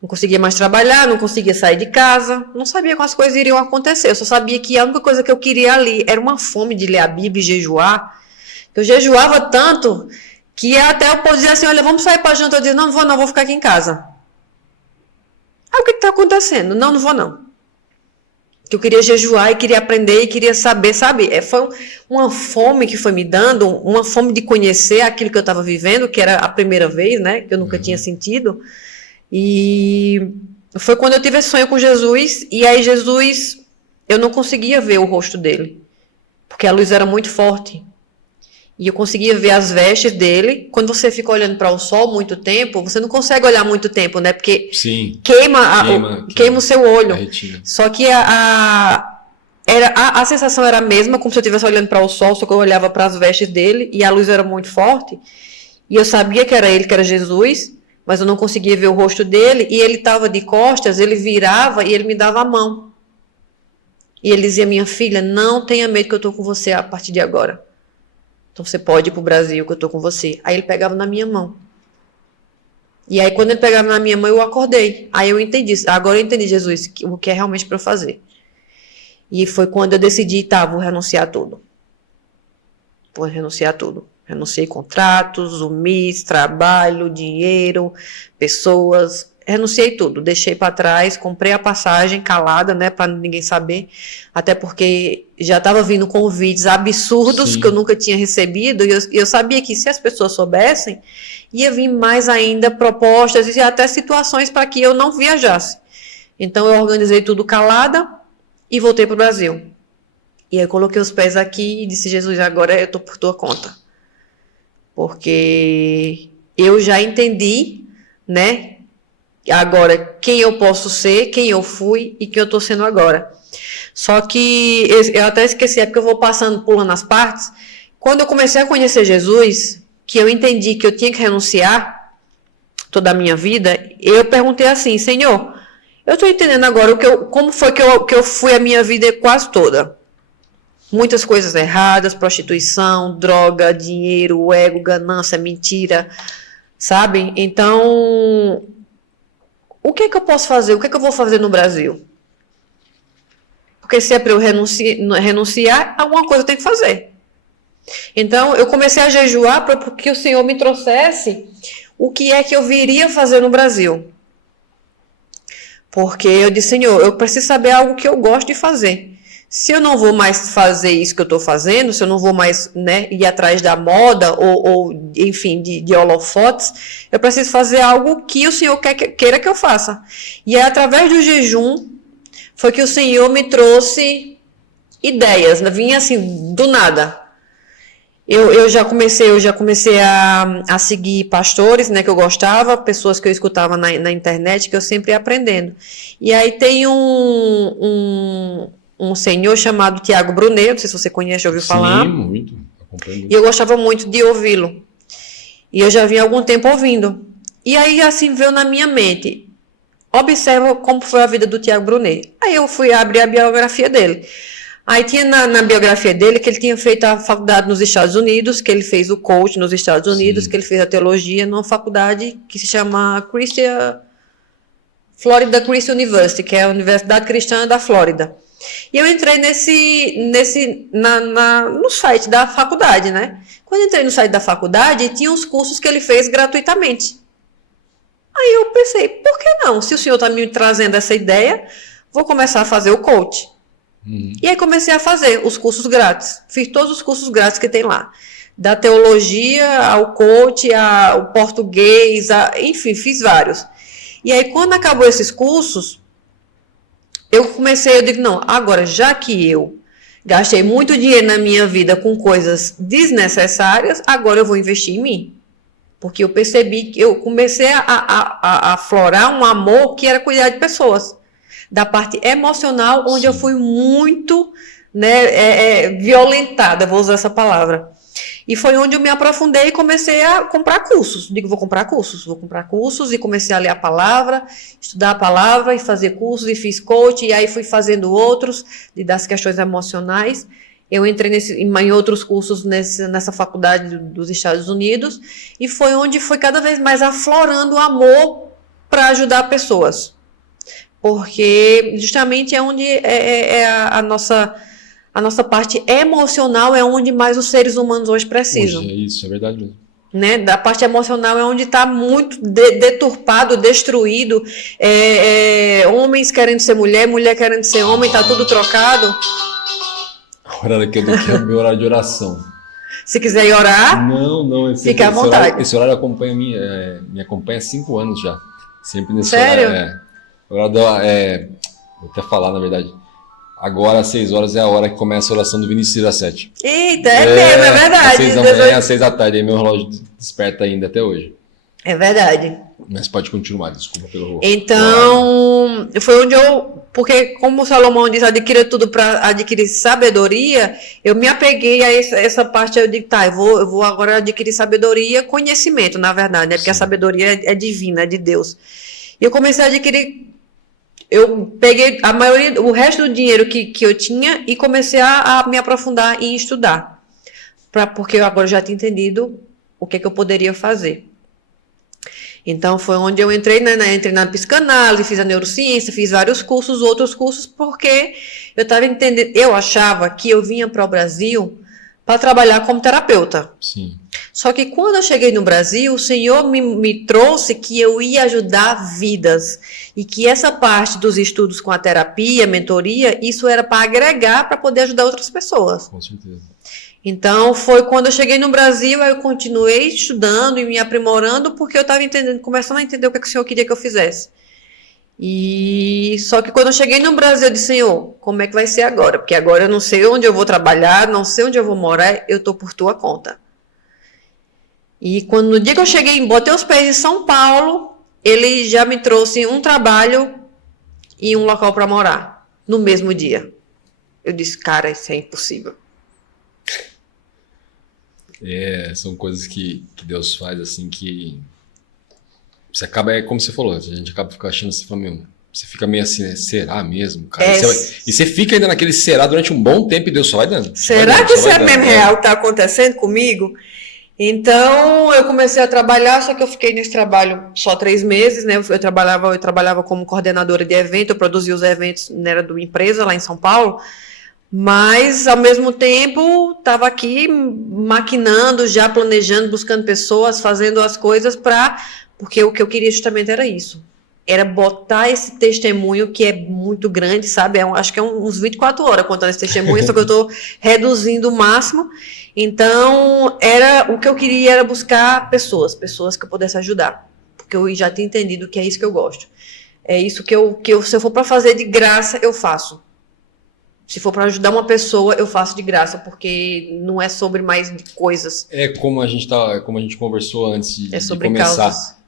Não conseguia mais trabalhar, não conseguia sair de casa, não sabia como as coisas iriam acontecer. Eu só sabia que a única coisa que eu queria ali era uma fome de ler a Bíblia e jejuar. Eu jejuava tanto que até eu podia dizer assim, olha, vamos sair para janta. Eu dizia, não vou não, vou ficar aqui em casa. Aí o que está acontecendo? Não vou não. Que eu queria jejuar e queria aprender e queria saber, sabe? Foi uma fome que foi me dando, uma fome de conhecer aquilo que eu estava vivendo, que era a primeira vez, né? Que eu nunca tinha sentido. E foi quando eu tive esse sonho com Jesus, e aí Jesus, eu não conseguia ver o rosto dele, porque a luz era muito forte, e eu conseguia ver as vestes dele. Quando você fica olhando para o sol muito tempo, você não consegue olhar muito tempo, né, porque sim, queima o seu olho, só que a sensação era a mesma, como se eu estivesse olhando para o sol, só que eu olhava para as vestes dele, e a luz era muito forte, e eu sabia que era ele, que era Jesus, mas eu não conseguia ver o rosto dele, e ele estava de costas, ele virava e ele me dava a mão. E ele dizia, minha filha, não tenha medo que eu estou com você a partir de agora. Então você pode ir para o Brasil que eu estou com você. Aí ele pegava na minha mão. E aí quando ele pegava na minha mão, eu acordei. Aí eu entendi, agora eu entendi, Jesus, o que é realmente para eu fazer. E foi quando eu decidi, vou renunciar tudo. Vou renunciar tudo. Renunciei contratos, o MIS, trabalho, dinheiro, pessoas, renunciei tudo, deixei para trás, comprei a passagem calada, né, para ninguém saber, até porque já estava vindo convites absurdos que eu nunca tinha recebido, e eu sabia que se as pessoas soubessem, ia vir mais ainda propostas e até situações para que eu não viajasse. Então eu organizei tudo calada e voltei para o Brasil. E aí eu coloquei os pés aqui e disse, Jesus, agora eu estou por tua conta. Porque eu já entendi, né, agora quem eu posso ser, quem eu fui e quem eu estou sendo agora. Só que eu até esqueci, é porque eu vou pulando as partes. Quando eu comecei a conhecer Jesus, que eu entendi que eu tinha que renunciar toda a minha vida, eu perguntei assim, Senhor, eu estou entendendo agora como foi que eu fui a minha vida quase toda. Muitas coisas erradas, prostituição, droga, dinheiro, ego, ganância, mentira, sabe? Então, o que é que eu posso fazer? O que é que eu vou fazer no Brasil? Porque se é para eu renunciar, alguma coisa eu tenho que fazer. Então, eu comecei a jejuar para que o Senhor me trouxesse o que é que eu viria fazer no Brasil. Porque eu disse, Senhor, eu preciso saber algo que eu gosto de fazer. Se eu não vou mais fazer isso que eu estou fazendo, se eu não vou mais, né, ir atrás da moda ou enfim, de holofotes, eu preciso fazer algo que o Senhor queira que eu faça. E é através do jejum foi que o Senhor me trouxe ideias, vinha assim, do nada. Eu já comecei a seguir pastores, né, que eu gostava, pessoas que eu escutava na internet, que eu sempre ia aprendendo. E aí tem um senhor chamado Tiago Brunet, não sei se você conhece, já ouviu falar. Sim, muito. E eu gostava muito de ouvi-lo. E eu já vinha há algum tempo ouvindo. E aí, assim, veio na minha mente, observa como foi a vida do Tiago Brunet. Aí eu fui abrir a biografia dele. Aí tinha na biografia dele que ele tinha feito a faculdade nos Estados Unidos, que ele fez o coach nos Estados Unidos, que ele fez a teologia numa faculdade que se chama Florida Christian University, que é a Universidade Cristã da Flórida. E eu entrei no site da faculdade, né? Quando eu entrei no site da faculdade, tinha os cursos que ele fez gratuitamente. Aí eu pensei, por que não? Se o senhor está me trazendo essa ideia, vou começar a fazer o coach. E aí comecei a fazer os cursos grátis. Fiz todos os cursos grátis que tem lá. Da teologia ao coach, ao português, enfim, fiz vários. E aí quando acabou esses cursos, eu digo, não, agora já que eu gastei muito dinheiro na minha vida com coisas desnecessárias, agora eu vou investir em mim. Porque eu percebi que eu comecei a aflorar um amor que era cuidar de pessoas. Da parte emocional, onde eu fui muito, né, violentada, vou usar essa palavra. E foi onde eu me aprofundei e comecei a comprar cursos. Digo, vou comprar cursos, e comecei a ler a palavra, estudar a palavra e fazer cursos, e fiz coach, e aí fui fazendo outros, das questões emocionais. Eu entrei em outros cursos nessa faculdade dos Estados Unidos, e foi onde foi cada vez mais aflorando o amor para ajudar pessoas. Porque justamente é onde a nossa parte emocional é onde mais os seres humanos hoje precisam. Hoje é isso, é verdade mesmo. Né? Da parte emocional é onde está muito deturpado, destruído. Homens querendo ser mulher, mulher querendo ser homem, está tudo trocado. A hora daqui é o meu horário de oração. Se quiser ir orar, não, fica à vontade. Esse horário acompanha me acompanha há 5 anos já. Sempre nesse Sério? horário. Vou até falar, na verdade. Agora, às 6 horas, é a hora que começa a oração do Vinícius Iracete. Eita, mesmo, é verdade. Às 6 da manhã, às 6 da tarde. Aí meu relógio desperta ainda até hoje. É verdade. Mas pode continuar, desculpa pelo... Então, foi onde porque como o Salomão diz, adquira tudo para adquirir sabedoria, eu me apeguei a essa parte, eu digo, tá, eu vou agora adquirir sabedoria, conhecimento, na verdade, né? Porque a sabedoria é divina, é de Deus. E eu comecei a adquirir, eu peguei a maioria, o resto do dinheiro que eu tinha e comecei a me aprofundar em estudar. Porque eu agora já tinha entendido o que eu poderia fazer. Então foi onde eu entrei, né? Entrei na psicanálise, fiz a neurociência, fiz vários cursos, outros cursos, porque eu estava entendendo, eu achava que eu vinha para o Brasil para trabalhar como terapeuta. Sim. Só que quando eu cheguei no Brasil, o Senhor me trouxe que eu ia ajudar vidas. E que essa parte dos estudos com a terapia, mentoria, isso era para agregar, para poder ajudar outras pessoas. Com certeza. Então, foi quando eu cheguei no Brasil, aí eu continuei estudando e me aprimorando, porque eu estava começando a entender o que o Senhor queria que eu fizesse. E só que quando eu cheguei no Brasil, eu disse, Senhor, como é que vai ser agora? Porque agora eu não sei onde eu vou trabalhar, não sei onde eu vou morar, eu estou por tua conta. E no dia que eu cheguei, botei os pés em São Paulo, ele já me trouxe um trabalho e um local para morar, no mesmo dia. Eu disse, cara, isso é impossível. São coisas que Deus faz assim que você acaba, como você falou, a gente acaba achando assim, meu, você fica meio assim, né? Será mesmo, cara? E você fica ainda naquele será durante um bom tempo e Deus só vai dando. Será que isso é mesmo real que está acontecendo comigo? Então, eu comecei a trabalhar, só que eu fiquei nesse trabalho só 3 meses, né? Eu trabalhava como coordenadora de evento, eu produzia os eventos, né, era de uma empresa lá em São Paulo, mas, ao mesmo tempo, estava aqui maquinando, já planejando, buscando pessoas, fazendo as coisas porque o que eu queria justamente era isso. Era botar esse testemunho que é muito grande, sabe? Acho que é uns 24 horas contando esse testemunho, só que eu estou reduzindo o máximo. Então, o que eu queria era buscar pessoas que eu pudesse ajudar. Porque eu já tinha entendido que é isso que eu gosto. É isso que se eu for para fazer de graça, eu faço. Se for para ajudar uma pessoa, eu faço de graça, porque não é sobre mais de coisas. Como a gente conversou antes de sobre começar. Causas.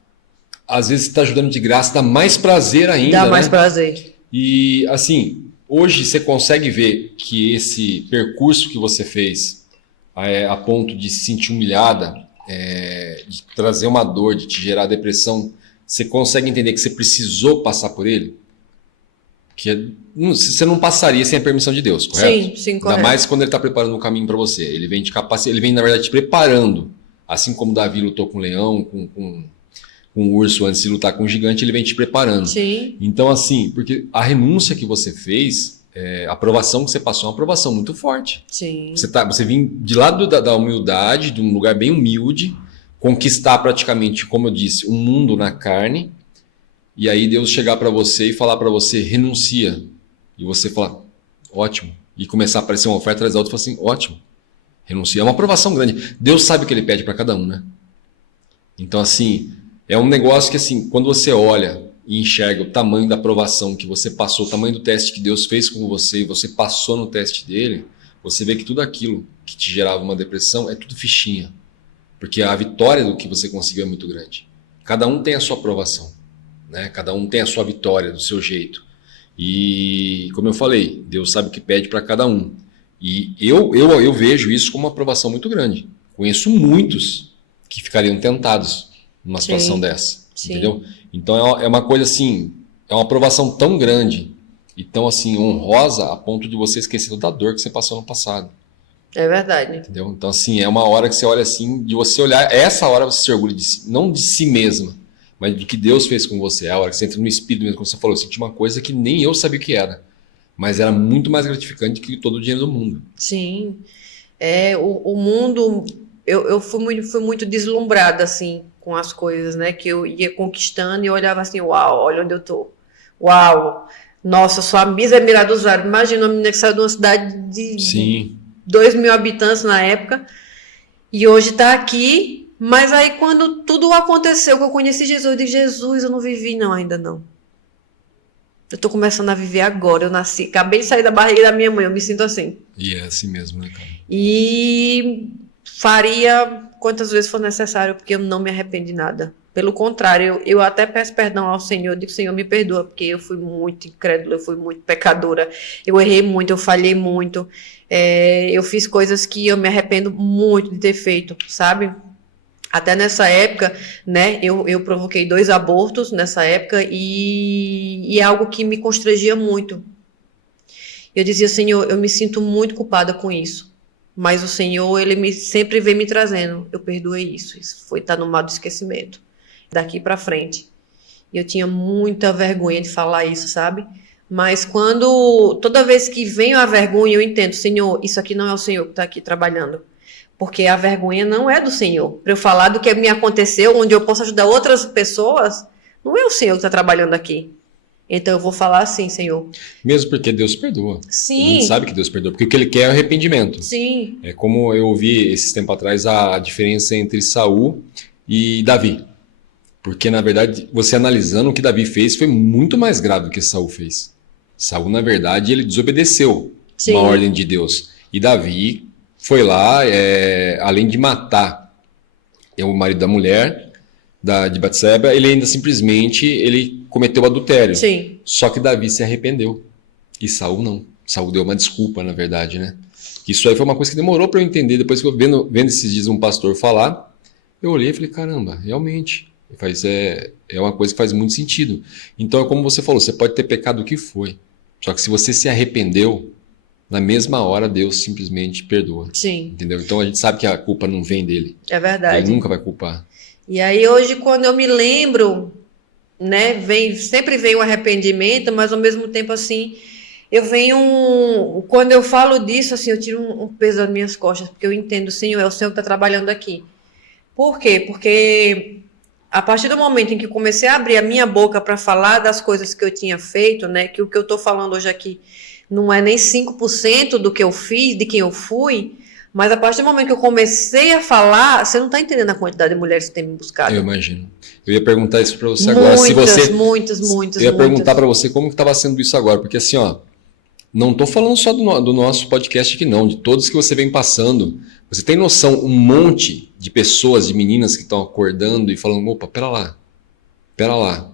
Às vezes você está ajudando de graça, dá mais prazer ainda. Dá mais prazer. E assim, hoje você consegue ver que esse percurso que você fez a ponto de se sentir humilhada, de trazer uma dor, de te gerar depressão, você consegue entender que você precisou passar por ele? Que você não passaria sem a permissão de Deus, correto? Sim, correto. Ainda mais quando ele está preparando um caminho para você. Ele vem ele vem, na verdade, te preparando. Assim como Davi lutou com o leão, com o urso antes de lutar com o gigante, ele vem te preparando. Sim. Então, assim, porque a renúncia que você fez, a aprovação que você passou é uma aprovação muito forte. Sim. Você vem de lado da humildade, de um lugar bem humilde, conquistar praticamente, como eu disse, um mundo na carne, e aí Deus chegar para você e falar para você, renuncia. E você falar, ótimo. E começar a aparecer uma oferta atrás da outra e falar assim, ótimo. Renuncia. É uma aprovação grande. Deus sabe o que ele pede para cada um, né? Então, assim, é um negócio que, assim, quando você olha e enxerga o tamanho da aprovação que você passou, o tamanho do teste que Deus fez com você e você passou no teste dele, você vê que tudo aquilo que te gerava uma depressão é tudo fichinha. Porque a vitória do que você conseguiu é muito grande. Cada um tem a sua aprovação, né? Cada um tem a sua vitória do seu jeito. E, como eu falei, Deus sabe o que pede para cada um. E eu vejo isso como uma aprovação muito grande. Conheço muitos que ficariam tentados numa situação dessa, entendeu? Então é uma coisa assim, é uma aprovação tão grande e tão assim honrosa a ponto de você esquecer toda a dor que você passou no passado. É verdade. Entendeu? Então assim, é uma hora que você olha assim, de você olhar, essa hora você se orgulha de si, não de si mesma, mas do que Deus fez com você. É a hora que você entra no espírito mesmo, como você falou, eu senti uma coisa que nem eu sabia o que era. Mas era muito mais gratificante que todo o dinheiro do mundo. Sim. O mundo, eu fui muito deslumbrada, assim, com as coisas, né? Que eu ia conquistando e eu olhava assim, uau, olha onde eu tô. Uau, nossa, eu sou a Misa Miradosário. Imagina uma menina que saiu de uma cidade de 2.000 habitantes na época e hoje tá aqui. Mas aí quando tudo aconteceu, que eu conheci Jesus, eu disse, Jesus, eu não vivi não, ainda não. Eu tô começando a viver agora, eu nasci, acabei de sair da barriga da minha mãe, eu me sinto assim. E é assim mesmo, né, cara? E faria quantas vezes for necessário, porque eu não me arrependo de nada. Pelo contrário, eu até peço perdão ao Senhor, eu digo, Senhor, me perdoa, porque eu fui muito incrédula, eu fui muito pecadora, eu errei muito, eu falhei muito, eu fiz coisas que eu me arrependo muito de ter feito, sabe? Até nessa época, né, eu provoquei 2 abortos nessa época e é algo que me constrangia muito. Eu dizia, Senhor, eu me sinto muito culpada com isso, mas o Senhor, ele sempre vem me trazendo, eu perdoei isso foi estar no mar do esquecimento, daqui para frente. E eu tinha muita vergonha de falar isso, sabe? Mas toda vez que vem a vergonha, eu entendo, Senhor, isso aqui não é o Senhor que está aqui trabalhando. Porque a vergonha não é do Senhor. Para eu falar do que me aconteceu, onde eu posso ajudar outras pessoas, não é o Senhor que está trabalhando aqui. Então eu vou falar assim, Senhor. Mesmo porque Deus perdoa. Sim. A gente sabe que Deus perdoa, porque o que ele quer é arrependimento. Sim. É como eu ouvi esses tempos atrás a diferença entre Saul e Davi. Porque, na verdade, você analisando o que Davi fez foi muito mais grave do que Saul fez. Saul, na verdade, ele desobedeceu uma ordem de Deus. E Davi foi lá, além de matar o marido da mulher, de Batseba, ele ainda simplesmente ele cometeu adultério. Sim. Só que Davi se arrependeu. E Saul não. Saul deu uma desculpa, na verdade, né? Isso aí foi uma coisa que demorou para eu entender. Depois que eu vendo esses dias um pastor falar, eu olhei e falei, caramba, realmente. É uma coisa que faz muito sentido. Então é como você falou, você pode ter pecado o que foi. Só que se você se arrependeu, na mesma hora Deus simplesmente perdoa. Sim. Entendeu? Então a gente sabe que a culpa não vem dele. É verdade. Ele nunca vai culpar. E aí hoje quando eu me lembro, né, sempre vem o arrependimento, mas ao mesmo tempo assim, quando eu falo disso, assim, eu tiro um peso das minhas costas, porque eu entendo, Senhor, é o Senhor que está trabalhando aqui. Por quê? Porque a partir do momento em que eu comecei a abrir a minha boca para falar das coisas que eu tinha feito, né, que o que eu estou falando hoje aqui não é nem 5% do que eu fiz, de quem eu fui, mas a partir do momento que eu comecei a falar, você não está entendendo a quantidade de mulheres que tem me buscado. Eu imagino. Eu ia perguntar isso para você agora. Muitas. Eu ia perguntar para você como que estava sendo isso agora, porque assim, ó, não estou falando só do nosso podcast aqui não, de todos que você vem passando. Você tem noção, um monte de pessoas, de meninas que estão acordando e falando, opa, pera lá.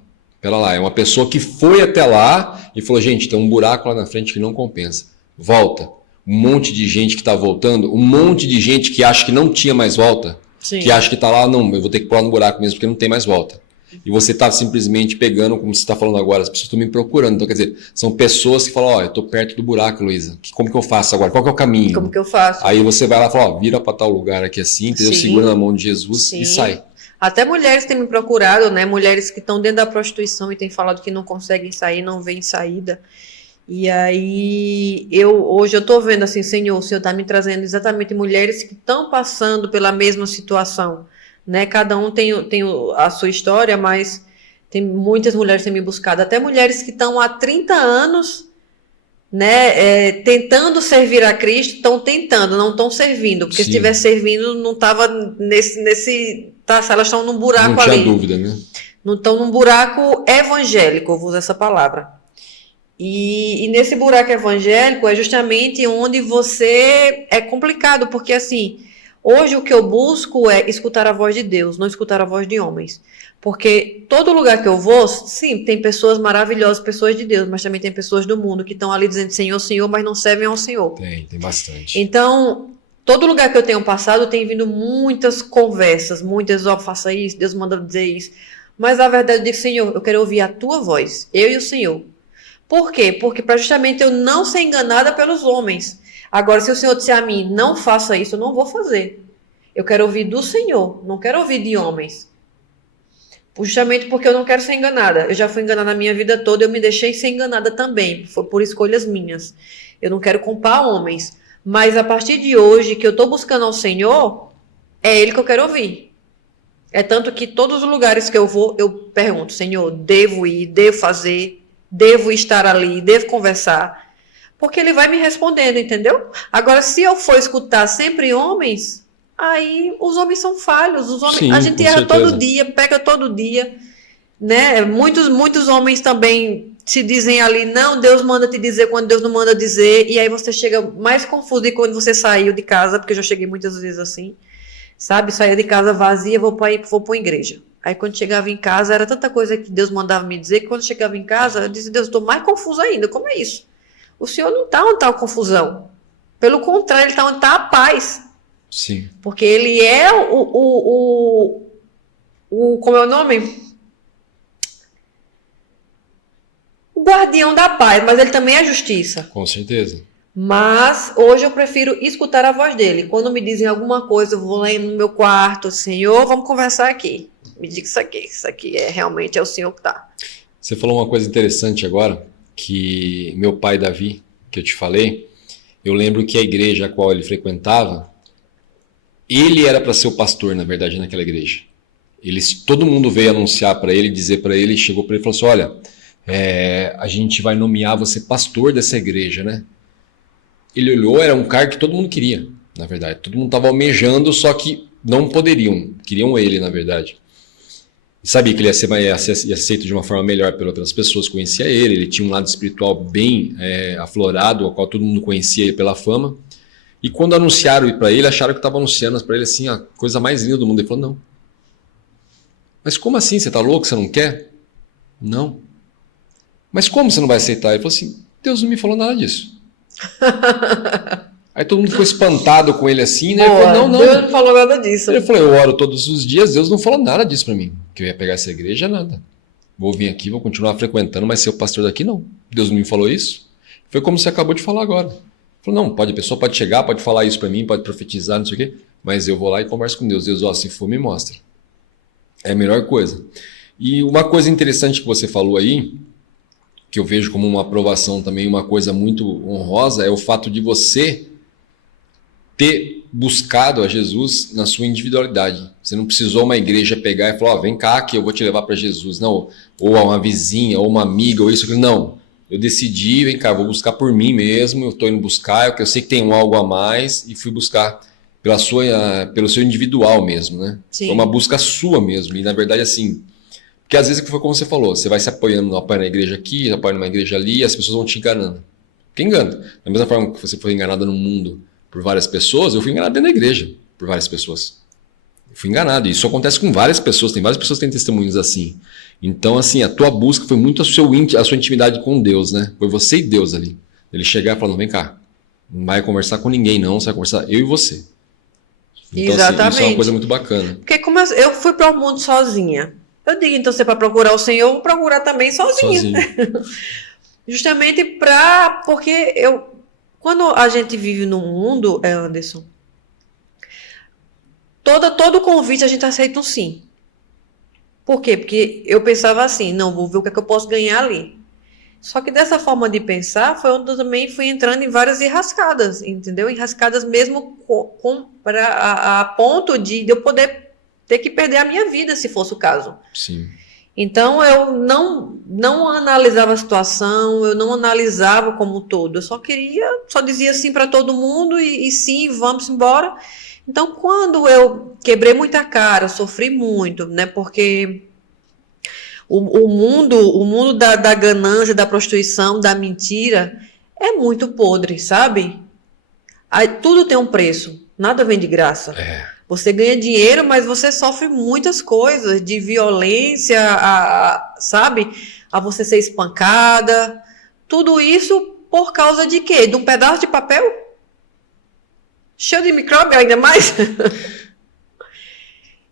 É uma pessoa que foi até lá e falou, gente, tem um buraco lá na frente que não compensa. Volta. Um monte de gente que está voltando, um monte de gente que acha que não tinha mais volta. Sim. que acha que tá lá, não, eu vou ter que pular no buraco mesmo porque não tem mais volta. E você tá simplesmente pegando, como você está falando agora, as pessoas estão me procurando. Então, quer dizer, são pessoas que falam, ó, eu tô perto do buraco, Luísa. Como que eu faço agora? Qual que é o caminho? Como que eu faço? Aí você vai lá e fala, ó, vira para tal lugar aqui assim, entendeu? Sim. Segura na mão de Jesus Sim. e sai. Até mulheres têm me procurado, né? Mulheres que estão dentro da prostituição e têm falado que não conseguem sair, não veem saída. E aí, hoje eu tô vendo assim, Senhor, o Senhor tá me trazendo exatamente mulheres que estão passando pela mesma situação, né? Cada um tem a sua história, mas tem muitas mulheres que têm me buscado, até mulheres que estão há 30 anos, né, tentando servir a Cristo, estão tentando, não estão servindo, porque Sim. se estivesse servindo, não estava tá, elas estão num buraco Não tinha ali. dúvida, né? Não estão num buraco evangélico, eu vou usar essa palavra. E nesse buraco evangélico é justamente onde você é complicado, porque assim, hoje o que eu busco é escutar a voz de Deus, não escutar a voz de homens. Porque todo lugar que eu vou, sim, tem pessoas maravilhosas, pessoas de Deus, mas também tem pessoas do mundo que estão ali dizendo Senhor, Senhor, mas não servem ao Senhor. Tem bastante. Então, todo lugar que eu tenho passado, tem vindo muitas conversas, muitas, ó, faça isso, Deus manda dizer isso. Mas a verdade eu digo, Senhor, eu quero ouvir a tua voz, eu e o Senhor. Por quê? Porque para justamente eu não ser enganada pelos homens. Agora, se o Senhor disser a mim, não faça isso, eu não vou fazer. Eu quero ouvir do Senhor, não quero ouvir de homens. Justamente porque eu não quero ser enganada. Eu já fui enganada na minha vida toda, eu me deixei ser enganada também. Foi por escolhas minhas. Eu não quero culpar homens. Mas a partir de hoje, que eu estou buscando ao Senhor, é Ele que eu quero ouvir. É tanto que todos os lugares que eu vou, eu pergunto, Senhor, devo ir, devo fazer, devo estar ali, devo conversar. Porque Ele vai me respondendo, entendeu? Agora, se eu for escutar sempre homens, aí os homens são falhos. Os homens, Sim, a gente com erra certeza. todo dia, pega todo dia. Né? Muitos homens também se dizem ali, não, Deus manda te dizer quando Deus não manda dizer, e aí você chega mais confuso de quando você saiu de casa, porque eu já cheguei muitas vezes assim, sabe? Saía de casa vazia, vou para a igreja. Aí quando chegava em casa, era tanta coisa que Deus mandava me dizer, que quando chegava em casa, eu dizia, Deus, estou mais confusa ainda, como é isso? O Senhor não está onde está a confusão. Pelo contrário, Ele está onde está a paz. Sim. Porque Ele é como é o nome? O guardião da paz, mas Ele também é a justiça. Com certeza. Mas hoje eu prefiro escutar a voz dele. Quando me dizem alguma coisa, eu vou lá no meu quarto, Senhor, vamos conversar aqui. Me diga isso aqui realmente é o Senhor que está. Você falou uma coisa interessante agora, que meu pai Davi, que eu te falei, eu lembro que a igreja a qual ele frequentava, ele era para ser o pastor, na verdade, naquela igreja. Todo mundo veio anunciar para ele, dizer para ele, chegou para ele e falou assim, olha, a gente vai nomear você pastor dessa igreja, né? Ele olhou, era um cargo que todo mundo queria, na verdade. Todo mundo estava almejando, só que não poderiam, queriam ele, na verdade. Sabia que ele ia ser aceito de uma forma melhor pelas outras pessoas, conhecia ele tinha um lado espiritual bem aflorado, ao qual todo mundo conhecia ele pela fama. E quando anunciaram para ele, acharam que estava anunciando para ele assim, a coisa mais linda do mundo. Ele falou, não. Mas como assim? Você está louco? Você não quer? Não. Mas como você não vai aceitar? Ele falou assim, Deus não me falou nada disso. Aí todo mundo ficou espantado com ele assim, né? Ele falou, não. Deus não falou nada disso. Ele falou, eu oro todos os dias, Deus não falou nada disso para mim. Que eu ia pegar essa igreja, nada. Vou vir aqui, vou continuar frequentando, mas ser o pastor daqui, não. Deus não me falou isso. Foi como você acabou de falar agora. Ele falou, não, a pessoa pode chegar, pode falar isso para mim, pode profetizar, não sei o quê, mas eu vou lá e converso com Deus. Deus, se for, me mostra. É a melhor coisa. E uma coisa interessante que você falou aí, que eu vejo como uma aprovação também, uma coisa muito honrosa, é o fato de você ter buscado a Jesus na sua individualidade. Você não precisou uma igreja pegar e falar, vem cá que eu vou te levar para Jesus. Não, ou a uma vizinha, ou uma amiga, ou isso. Não, eu decidi, vem cá, vou buscar por mim mesmo, eu estou indo buscar, eu sei que tem algo a mais, e fui buscar pelo seu individual mesmo, né? Sim. Foi uma busca sua mesmo, e na verdade assim, porque às vezes foi como você falou, você vai se apoiando na igreja aqui, apoia numa igreja ali, e as pessoas vão te enganando. Quem engana? Da mesma forma que você foi enganada no mundo por várias pessoas, eu fui enganado dentro da igreja por várias pessoas. Eu fui enganado, e isso acontece com várias pessoas, tem várias pessoas que têm testemunhos assim. Então assim, a tua busca foi muito a sua intimidade com Deus, né? Foi você e Deus ali. Ele chegar e falar, vem cá, não vai conversar com ninguém não, você vai conversar eu e você. Então, Exatamente. assim, isso é uma coisa muito bacana. Porque como eu fui para o mundo sozinha, eu digo, então, se é para procurar o Senhor, eu vou procurar também sozinha. Justamente porque quando a gente vive no mundo, Anderson, todo convite a gente aceita um sim. Por quê? Porque eu pensava assim, não, vou ver o que é que eu posso ganhar ali. Só que dessa forma de pensar foi onde eu também fui entrando em várias enrascadas, entendeu? Enrascadas mesmo a ponto de eu poder ter que perder a minha vida, se fosse o caso. Sim. Então eu não analisava a situação, eu não analisava como um todo, eu só dizia sim para todo mundo e sim, vamos embora. Então, quando eu quebrei muita cara, eu sofri muito, né? Porque o mundo da ganância, da prostituição, da mentira, é muito podre, sabe? Aí, tudo tem um preço, nada vem de graça. Você ganha dinheiro, mas você sofre muitas coisas, de violência, sabe? A você ser espancada. Tudo isso por causa de quê? De um pedaço de papel? Cheio de micróbio ainda mais.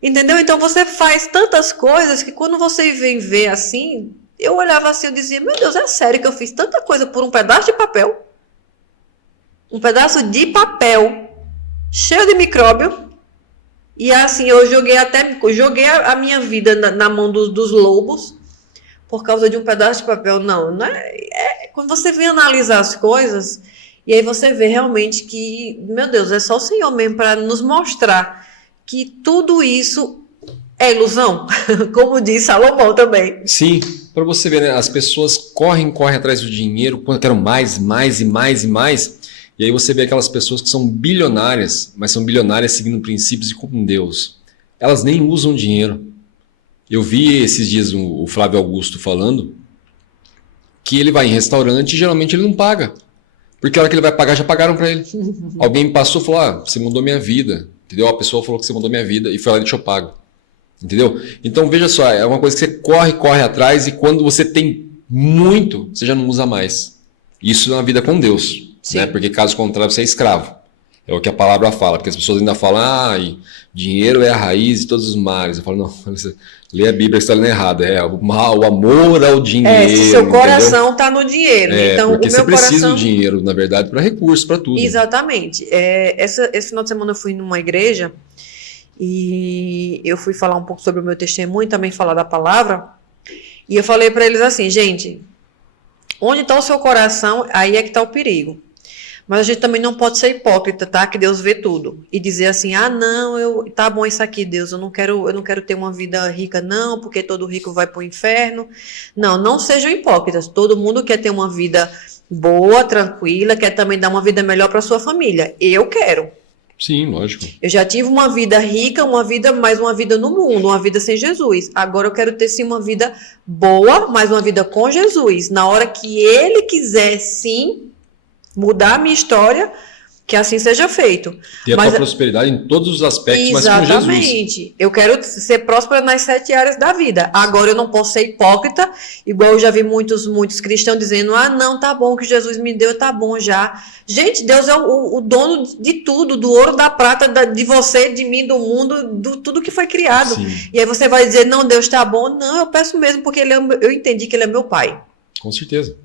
Entendeu? Então você faz tantas coisas que quando você vem ver assim, eu olhava assim, eu dizia, meu Deus, é sério que eu fiz tanta coisa por um pedaço de papel? Um pedaço de papel cheio de micróbio. E assim, eu joguei a minha vida na mão dos lobos por causa de um pedaço de papel. Não é quando você vem analisar as coisas, e aí você vê realmente que, meu Deus, é só o Senhor mesmo para nos mostrar que tudo isso é ilusão, como diz Salomão também. Sim, para você ver, né? As pessoas correm atrás do dinheiro, quando querem mais, e aí você vê aquelas pessoas que são bilionárias, mas são bilionárias seguindo princípios e com Deus. Elas nem usam dinheiro. Eu vi esses dias o Flávio Augusto falando que ele vai em restaurante e geralmente ele não paga. Porque a hora que ele vai pagar, já pagaram para ele. Alguém me passou e falou, você mudou minha vida. Entendeu? A pessoa falou que você mudou minha vida e foi lá e deixou pago. Entendeu? Então veja só, é uma coisa que você corre atrás e quando você tem muito, você já não usa mais. Isso na vida com Deus. Né? Porque caso contrário, você é escravo. É o que a palavra fala, porque as pessoas ainda falam, dinheiro é a raiz de todos os males. Eu falo, não, lê a Bíblia, você está lendo errado. O amor ao dinheiro. Se seu coração está no dinheiro. Então, porque o meu você precisa coração... do dinheiro, na verdade, para recursos, para tudo. Exatamente. Esse final de semana eu fui numa igreja e eu fui falar um pouco sobre o meu testemunho, também falar da palavra. E eu falei para eles assim, gente, onde está o seu coração, aí é que está o perigo. Mas a gente também não pode ser hipócrita, tá? Que Deus vê tudo. E dizer assim, não, tá bom isso aqui, Deus, eu não quero ter uma vida rica, não, porque todo rico vai pro inferno. Não sejam hipócritas. Todo mundo quer ter uma vida boa, tranquila, quer também dar uma vida melhor para sua família. Eu quero. Sim, lógico. Eu já tive uma vida rica, mais uma vida no mundo, uma vida sem Jesus. Agora eu quero ter sim uma vida boa, mas uma vida com Jesus. Na hora que Ele quiser, sim, mudar a minha história, que assim seja feito. Ter a tua prosperidade em todos os aspectos, mas com Jesus. Exatamente. Eu quero ser próspera nas 7 áreas da vida. Agora eu não posso ser hipócrita, igual eu já vi muitos cristãos dizendo, não, tá bom, o que Jesus me deu, tá bom já. Gente, Deus é o dono de tudo, do ouro, da prata, de você, de mim, do mundo, do tudo que foi criado. Sim. E aí você vai dizer, não, Deus tá bom. Não, eu peço mesmo, porque eu entendi que Ele é meu Pai. Com certeza.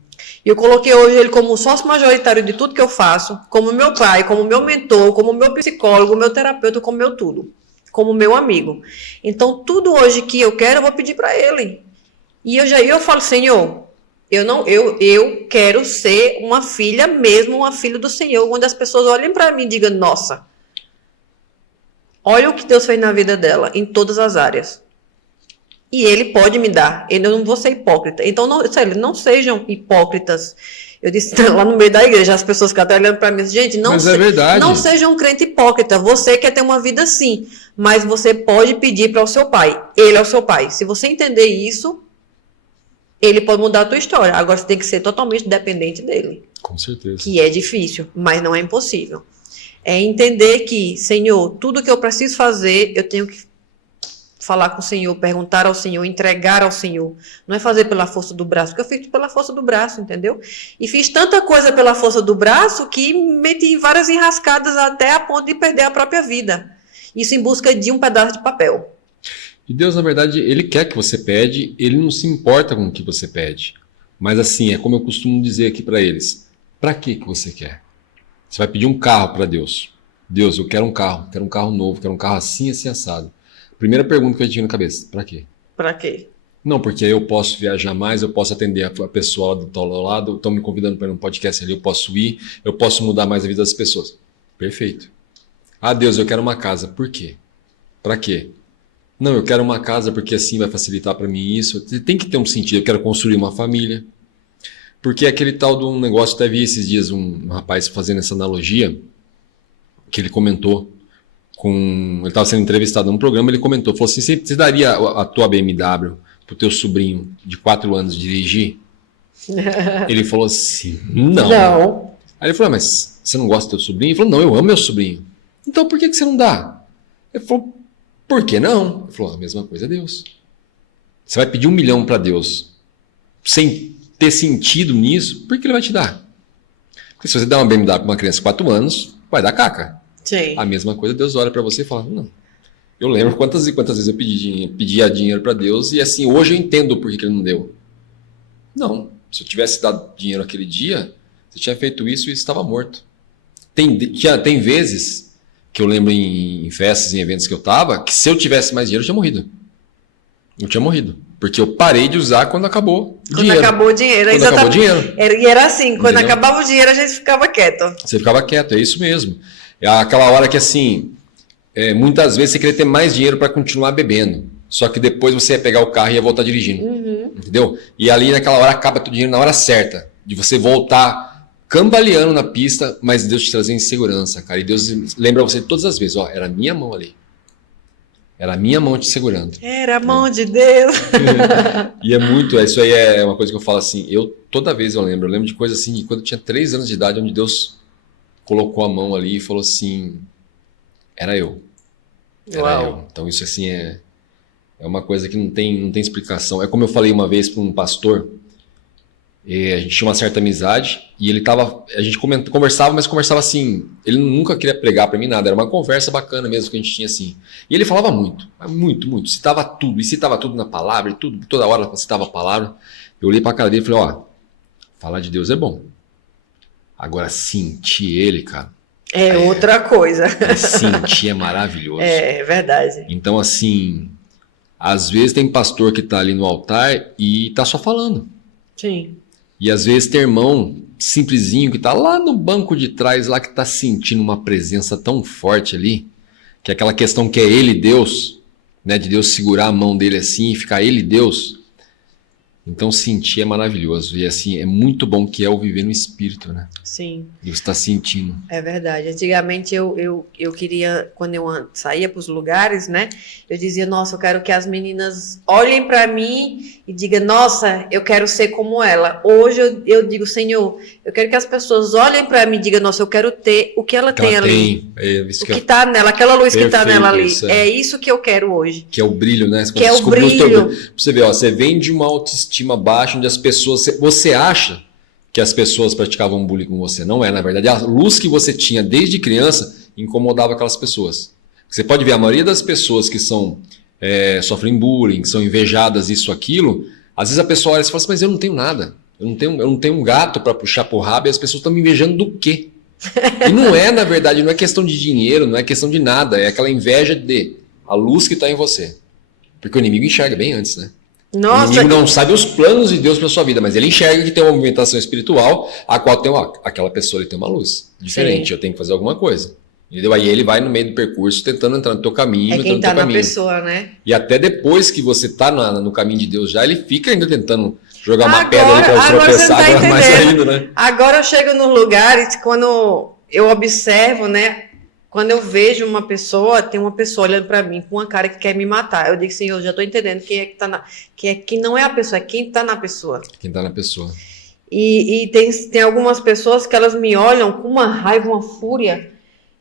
E eu coloquei hoje ele como sócio majoritário de tudo que eu faço, como meu pai, como meu mentor, como meu psicólogo, meu terapeuta, como meu tudo, como meu amigo. Então, tudo hoje que eu quero, eu vou pedir para ele. E eu falo, Senhor, eu quero ser uma filha mesmo, uma filha do Senhor, onde as pessoas olhem para mim e digam, nossa, olha o que Deus fez na vida dela, em todas as áreas. E Ele pode me dar. Eu não vou ser hipócrita. Então, não sejam hipócritas. Eu disse lá no meio da igreja, as pessoas ficaram olhando para mim, gente, não seja um crente hipócrita. Você quer ter uma vida assim, mas você pode pedir para o seu pai. Ele é o seu pai. Se você entender isso, ele pode mudar a tua história. Agora você tem que ser totalmente dependente dele. Com certeza. Que é difícil, mas não é impossível. É entender que, Senhor, tudo que eu preciso fazer, eu tenho que falar com o Senhor, perguntar ao Senhor, entregar ao Senhor. Não é fazer pela força do braço, porque eu fiz pela força do braço, entendeu? E fiz tanta coisa pela força do braço que meti várias enrascadas até a ponto de perder a própria vida. Isso em busca de um pedaço de papel. E Deus, na verdade, Ele quer que você pede, Ele não se importa com o que você pede. Mas assim, é como eu costumo dizer aqui para eles, para que você quer? Você vai pedir um carro para Deus. Deus, eu quero um carro novo, quero um carro assim, assim, assado. Primeira pergunta que eu tinha na cabeça, para quê? Para quê? Não, porque aí eu posso viajar mais, eu posso atender a pessoa do outro lado, estão me convidando para ir num podcast ali, eu posso ir, eu posso mudar mais a vida das pessoas. Perfeito. Ah, Deus, eu quero uma casa. Por quê? Para quê? Não, eu quero uma casa porque assim vai facilitar para mim isso. Tem que ter um sentido, eu quero construir uma família. Porque aquele tal de um negócio, até vi esses dias um rapaz fazendo essa analogia, que ele comentou, ele estava sendo entrevistado num programa, ele comentou, falou assim, você daria a tua BMW pro teu sobrinho de 4 anos dirigir? Ele falou assim, não. Aí ele falou, mas você não gosta do teu sobrinho? Ele falou, não, eu amo meu sobrinho. Então por que você não dá? Ele falou, por que não? Ele falou, a mesma coisa é Deus. Você vai pedir 1 milhão para Deus sem ter sentido nisso, por que Ele vai te dar? Porque se você der uma BMW para uma criança de 4 anos, vai dar caca. Sim. A mesma coisa, Deus olha para você e fala, não. Eu lembro quantas e quantas vezes eu pedia dinheiro para Deus e assim, hoje eu entendo por que Ele não deu. Não, se eu tivesse dado dinheiro aquele dia, você tinha feito isso e estava morto. Tem vezes que eu lembro em festas, em eventos que eu estava, que se eu tivesse mais dinheiro, eu tinha morrido. Eu tinha morrido. Porque eu parei de usar quando acabou o dinheiro. Quando acabou o dinheiro. Quando acabou o dinheiro. E era assim, quando Entendeu? acabava o dinheiro, a gente ficava quieto. Você ficava quieto, é isso mesmo. É aquela hora que assim, muitas vezes você queria ter mais dinheiro para continuar bebendo. Só que depois você ia pegar o carro e ia voltar dirigindo. Entendeu? E ali naquela hora acaba o dinheiro na hora certa. De você voltar cambaleando na pista, mas Deus te trazer em segurança, cara. E Deus lembra você todas as vezes, ó, era a minha mão ali. Era a minha mão te segurando. Era a mão de Deus. E isso aí é uma coisa que eu falo assim, toda vez eu lembro de coisa assim, de quando eu tinha 3 anos de idade, onde Deus colocou a mão ali e falou assim, era eu. Era eu. Então isso assim é uma coisa que não tem explicação. É como eu falei uma vez para um pastor, a gente tinha uma certa amizade e a gente conversava, mas conversava assim, ele nunca queria pregar para mim nada, era uma conversa bacana mesmo que a gente tinha assim. E ele falava muito, citava tudo, e citava tudo na palavra, e tudo, toda hora citava a palavra. Eu olhei para a cara dele e falei, ó, falar de Deus é bom. Agora sentir ele, cara, é outra coisa. Sentir é maravilhoso. É verdade. Então assim, às vezes tem pastor que tá ali no altar e tá só falando. Sim. E às vezes tem irmão simplesinho que tá lá no banco de trás, lá que tá sentindo uma presença tão forte ali, que é aquela questão que é ele Deus, né, de Deus segurar a mão dele assim e ficar ele Deus. Então sentir é maravilhoso. E assim, é muito bom que é o viver no Espírito, né? Sim. E você está sentindo. É verdade. Antigamente eu queria, quando eu saía para os lugares, né? Eu dizia, nossa, eu quero que as meninas olhem para mim e digam, nossa, eu quero ser como ela. Hoje eu digo, Senhor, eu quero que as pessoas olhem para mim e digam, nossa, eu quero ter o que ela tem ali. O que está nela, aquela luz que está nela ali. É isso que eu quero hoje. Que é o brilho, né? Que é o brilho. Você vê, ó, você vem de uma autoestima baixa, onde as pessoas... Você acha que as pessoas praticavam bullying com você. Não é, na verdade. A luz que você tinha desde criança incomodava aquelas pessoas. Você pode ver, a maioria das pessoas que sofrem bullying, que são invejadas, isso, aquilo, às vezes a pessoa olha e fala assim, mas eu não tenho nada. Eu não tenho um gato para puxar pro rabo e as pessoas estão me invejando do quê? E não é, na verdade, não é questão de dinheiro, não é questão de nada. É aquela inveja de a luz que está em você. Porque o inimigo enxerga bem antes, né? Nossa, o inimigo não sabe os planos de Deus para sua vida, mas ele enxerga que tem uma movimentação espiritual, a qual tem aquela pessoa, ele tem uma luz diferente. Sim. Eu tenho que fazer alguma coisa. Entendeu? Aí ele vai no meio do percurso tentando entrar no teu caminho. É quem está na pessoa, né? E até depois que você está no caminho de Deus já, ele fica ainda tentando jogar uma pedra ali para tropeçar, agora mais ainda, né? Agora eu chego nos lugares, quando eu observo, né? Quando eu vejo uma pessoa, tem uma pessoa olhando para mim com uma cara que quer me matar. Eu digo, Senhor, eu já estou entendendo quem é que está quem não é a pessoa, é quem está na pessoa. Quem está na pessoa. E tem algumas pessoas que elas me olham com uma raiva, uma fúria,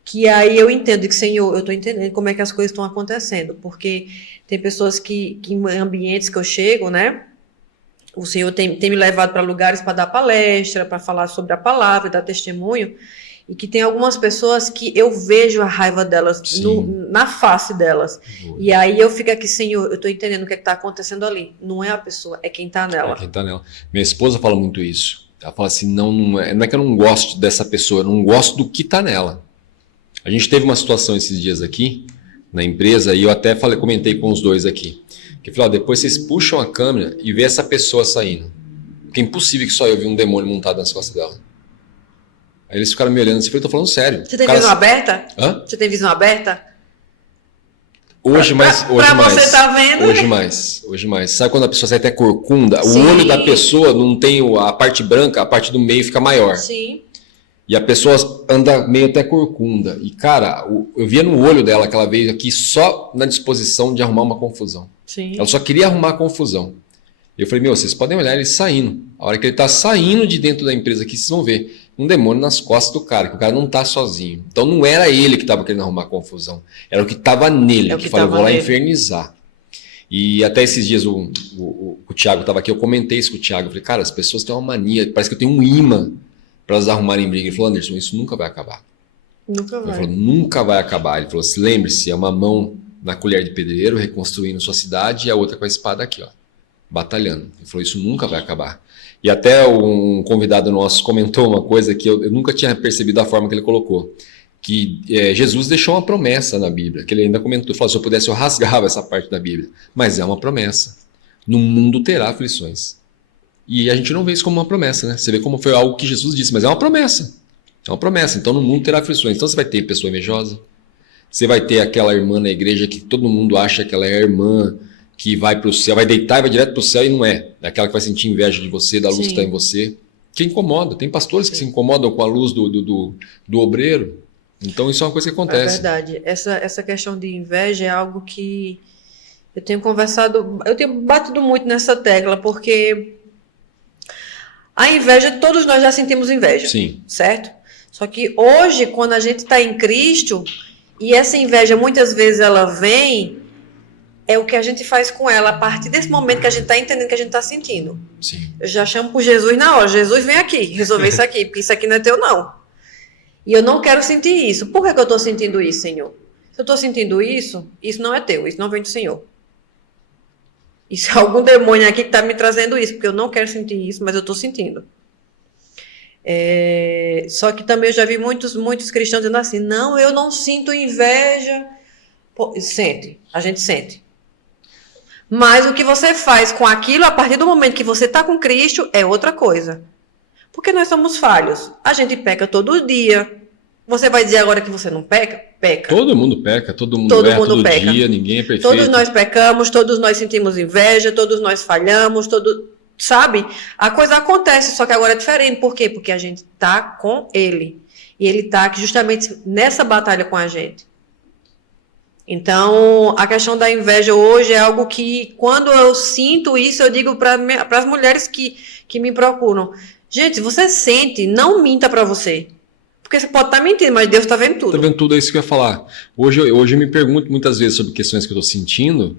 que aí eu entendo que, Senhor, eu estou entendendo como é que as coisas estão acontecendo. Porque tem pessoas que em ambientes que eu chego, né? O Senhor tem me levado para lugares para dar palestra, para falar sobre a palavra, dar testemunho. E que tem algumas pessoas que eu vejo a raiva delas na face delas. E aí eu fico aqui, Senhor, eu tô entendendo o que tá acontecendo ali. Não é a pessoa, é quem tá nela. É quem tá nela. Minha esposa fala muito isso. Ela fala assim, não é que eu não gosto dessa pessoa, eu não gosto do que tá nela. A gente teve uma situação esses dias aqui, na empresa, e eu até comentei com os dois aqui. Que eu falei, depois vocês puxam a câmera e vê essa pessoa saindo. Porque é impossível que só eu vi um demônio montado nas costas dela. Aí eles ficaram me olhando assim, eu tô falando sério. Você tem visão aberta? Hã? Você tem visão aberta? Hoje mais. Você tá vendo? Hoje mais. Sabe quando a pessoa sai até corcunda? Sim. O olho da pessoa não tem a parte branca, a parte do meio fica maior. Sim. E a pessoa anda meio até corcunda. E, cara, eu via no olho dela que ela veio aqui só na disposição de arrumar uma confusão. Sim. Ela só queria arrumar confusão. E eu falei, vocês podem olhar ele saindo. A hora que ele tá saindo de dentro da empresa aqui, vocês vão ver um demônio nas costas do cara, que o cara não tá sozinho. Então não era ele que estava querendo arrumar confusão. Era o que estava nele, que falou, eu vou lá infernizar. E até esses dias o Thiago estava aqui, eu comentei isso com o Thiago. Eu falei, cara, as pessoas têm uma mania, parece que eu tenho um imã para elas arrumarem briga. Ele falou, Anderson, isso nunca vai acabar. Nunca vai. Ele falou, nunca vai acabar. Ele falou, lembre-se, é uma mão na colher de pedreiro, reconstruindo sua cidade, e a outra com a espada aqui, ó, batalhando. Ele falou, isso nunca vai acabar. E até um convidado nosso comentou uma coisa que eu nunca tinha percebido da forma que ele colocou. Que Jesus deixou uma promessa na Bíblia, que ele ainda comentou, falou, se eu pudesse eu rasgava essa parte da Bíblia. Mas é uma promessa. No mundo terá aflições. E a gente não vê isso como uma promessa, né? Você vê como foi algo que Jesus disse, mas é uma promessa. É uma promessa. Então no mundo terá aflições. Então você vai ter pessoa invejosa, você vai ter aquela irmã na igreja que todo mundo acha que ela é a irmã, que vai para o céu, vai deitar e vai direto para o céu e não é. É aquela que vai sentir inveja de você, da luz que está em você. Que incomoda. Tem pastores que se incomodam com a luz do obreiro. Então isso é uma coisa que acontece. É verdade. Essa questão de inveja é algo que eu tenho conversado, eu tenho batido muito nessa tecla, porque a inveja, todos nós já sentimos inveja. Sim. Certo? Só que hoje, quando a gente está em Cristo, e essa inveja muitas vezes ela vem, é o que a gente faz com ela a partir desse momento que a gente está entendendo que a gente está sentindo. Sim. Eu já chamo por Jesus na hora. Jesus, vem aqui, resolver isso aqui, porque isso aqui não é teu, não. E eu não quero sentir isso. Por que eu estou sentindo isso, Senhor? Se eu estou sentindo isso, isso não é teu, isso não vem do Senhor. Isso é algum demônio aqui que está me trazendo isso, porque eu não quero sentir isso, mas eu estou sentindo. Só que também eu já vi muitos cristãos dizendo assim, não, eu não sinto inveja. Pô, sente, a gente sente. Mas o que você faz com aquilo, a partir do momento que você está com Cristo, é outra coisa. Porque nós somos falhos. A gente peca todo dia. Você vai dizer agora que você não peca? Peca. Todo mundo peca, todo mundo erra todo dia, ninguém é perfeito. Todos nós pecamos, todos nós sentimos inveja, todos nós falhamos, sabe? A coisa acontece, só que agora é diferente. Por quê? Porque a gente está com Ele. E Ele está justamente nessa batalha com a gente. Então, a questão da inveja hoje é algo que, quando eu sinto isso, eu digo para as mulheres que me procuram. Gente, se você sente, não minta para você. Porque você pode estar mentindo, mas Deus está vendo tudo. Está vendo tudo, é isso que eu ia falar. Hoje eu me pergunto muitas vezes sobre questões que eu estou sentindo,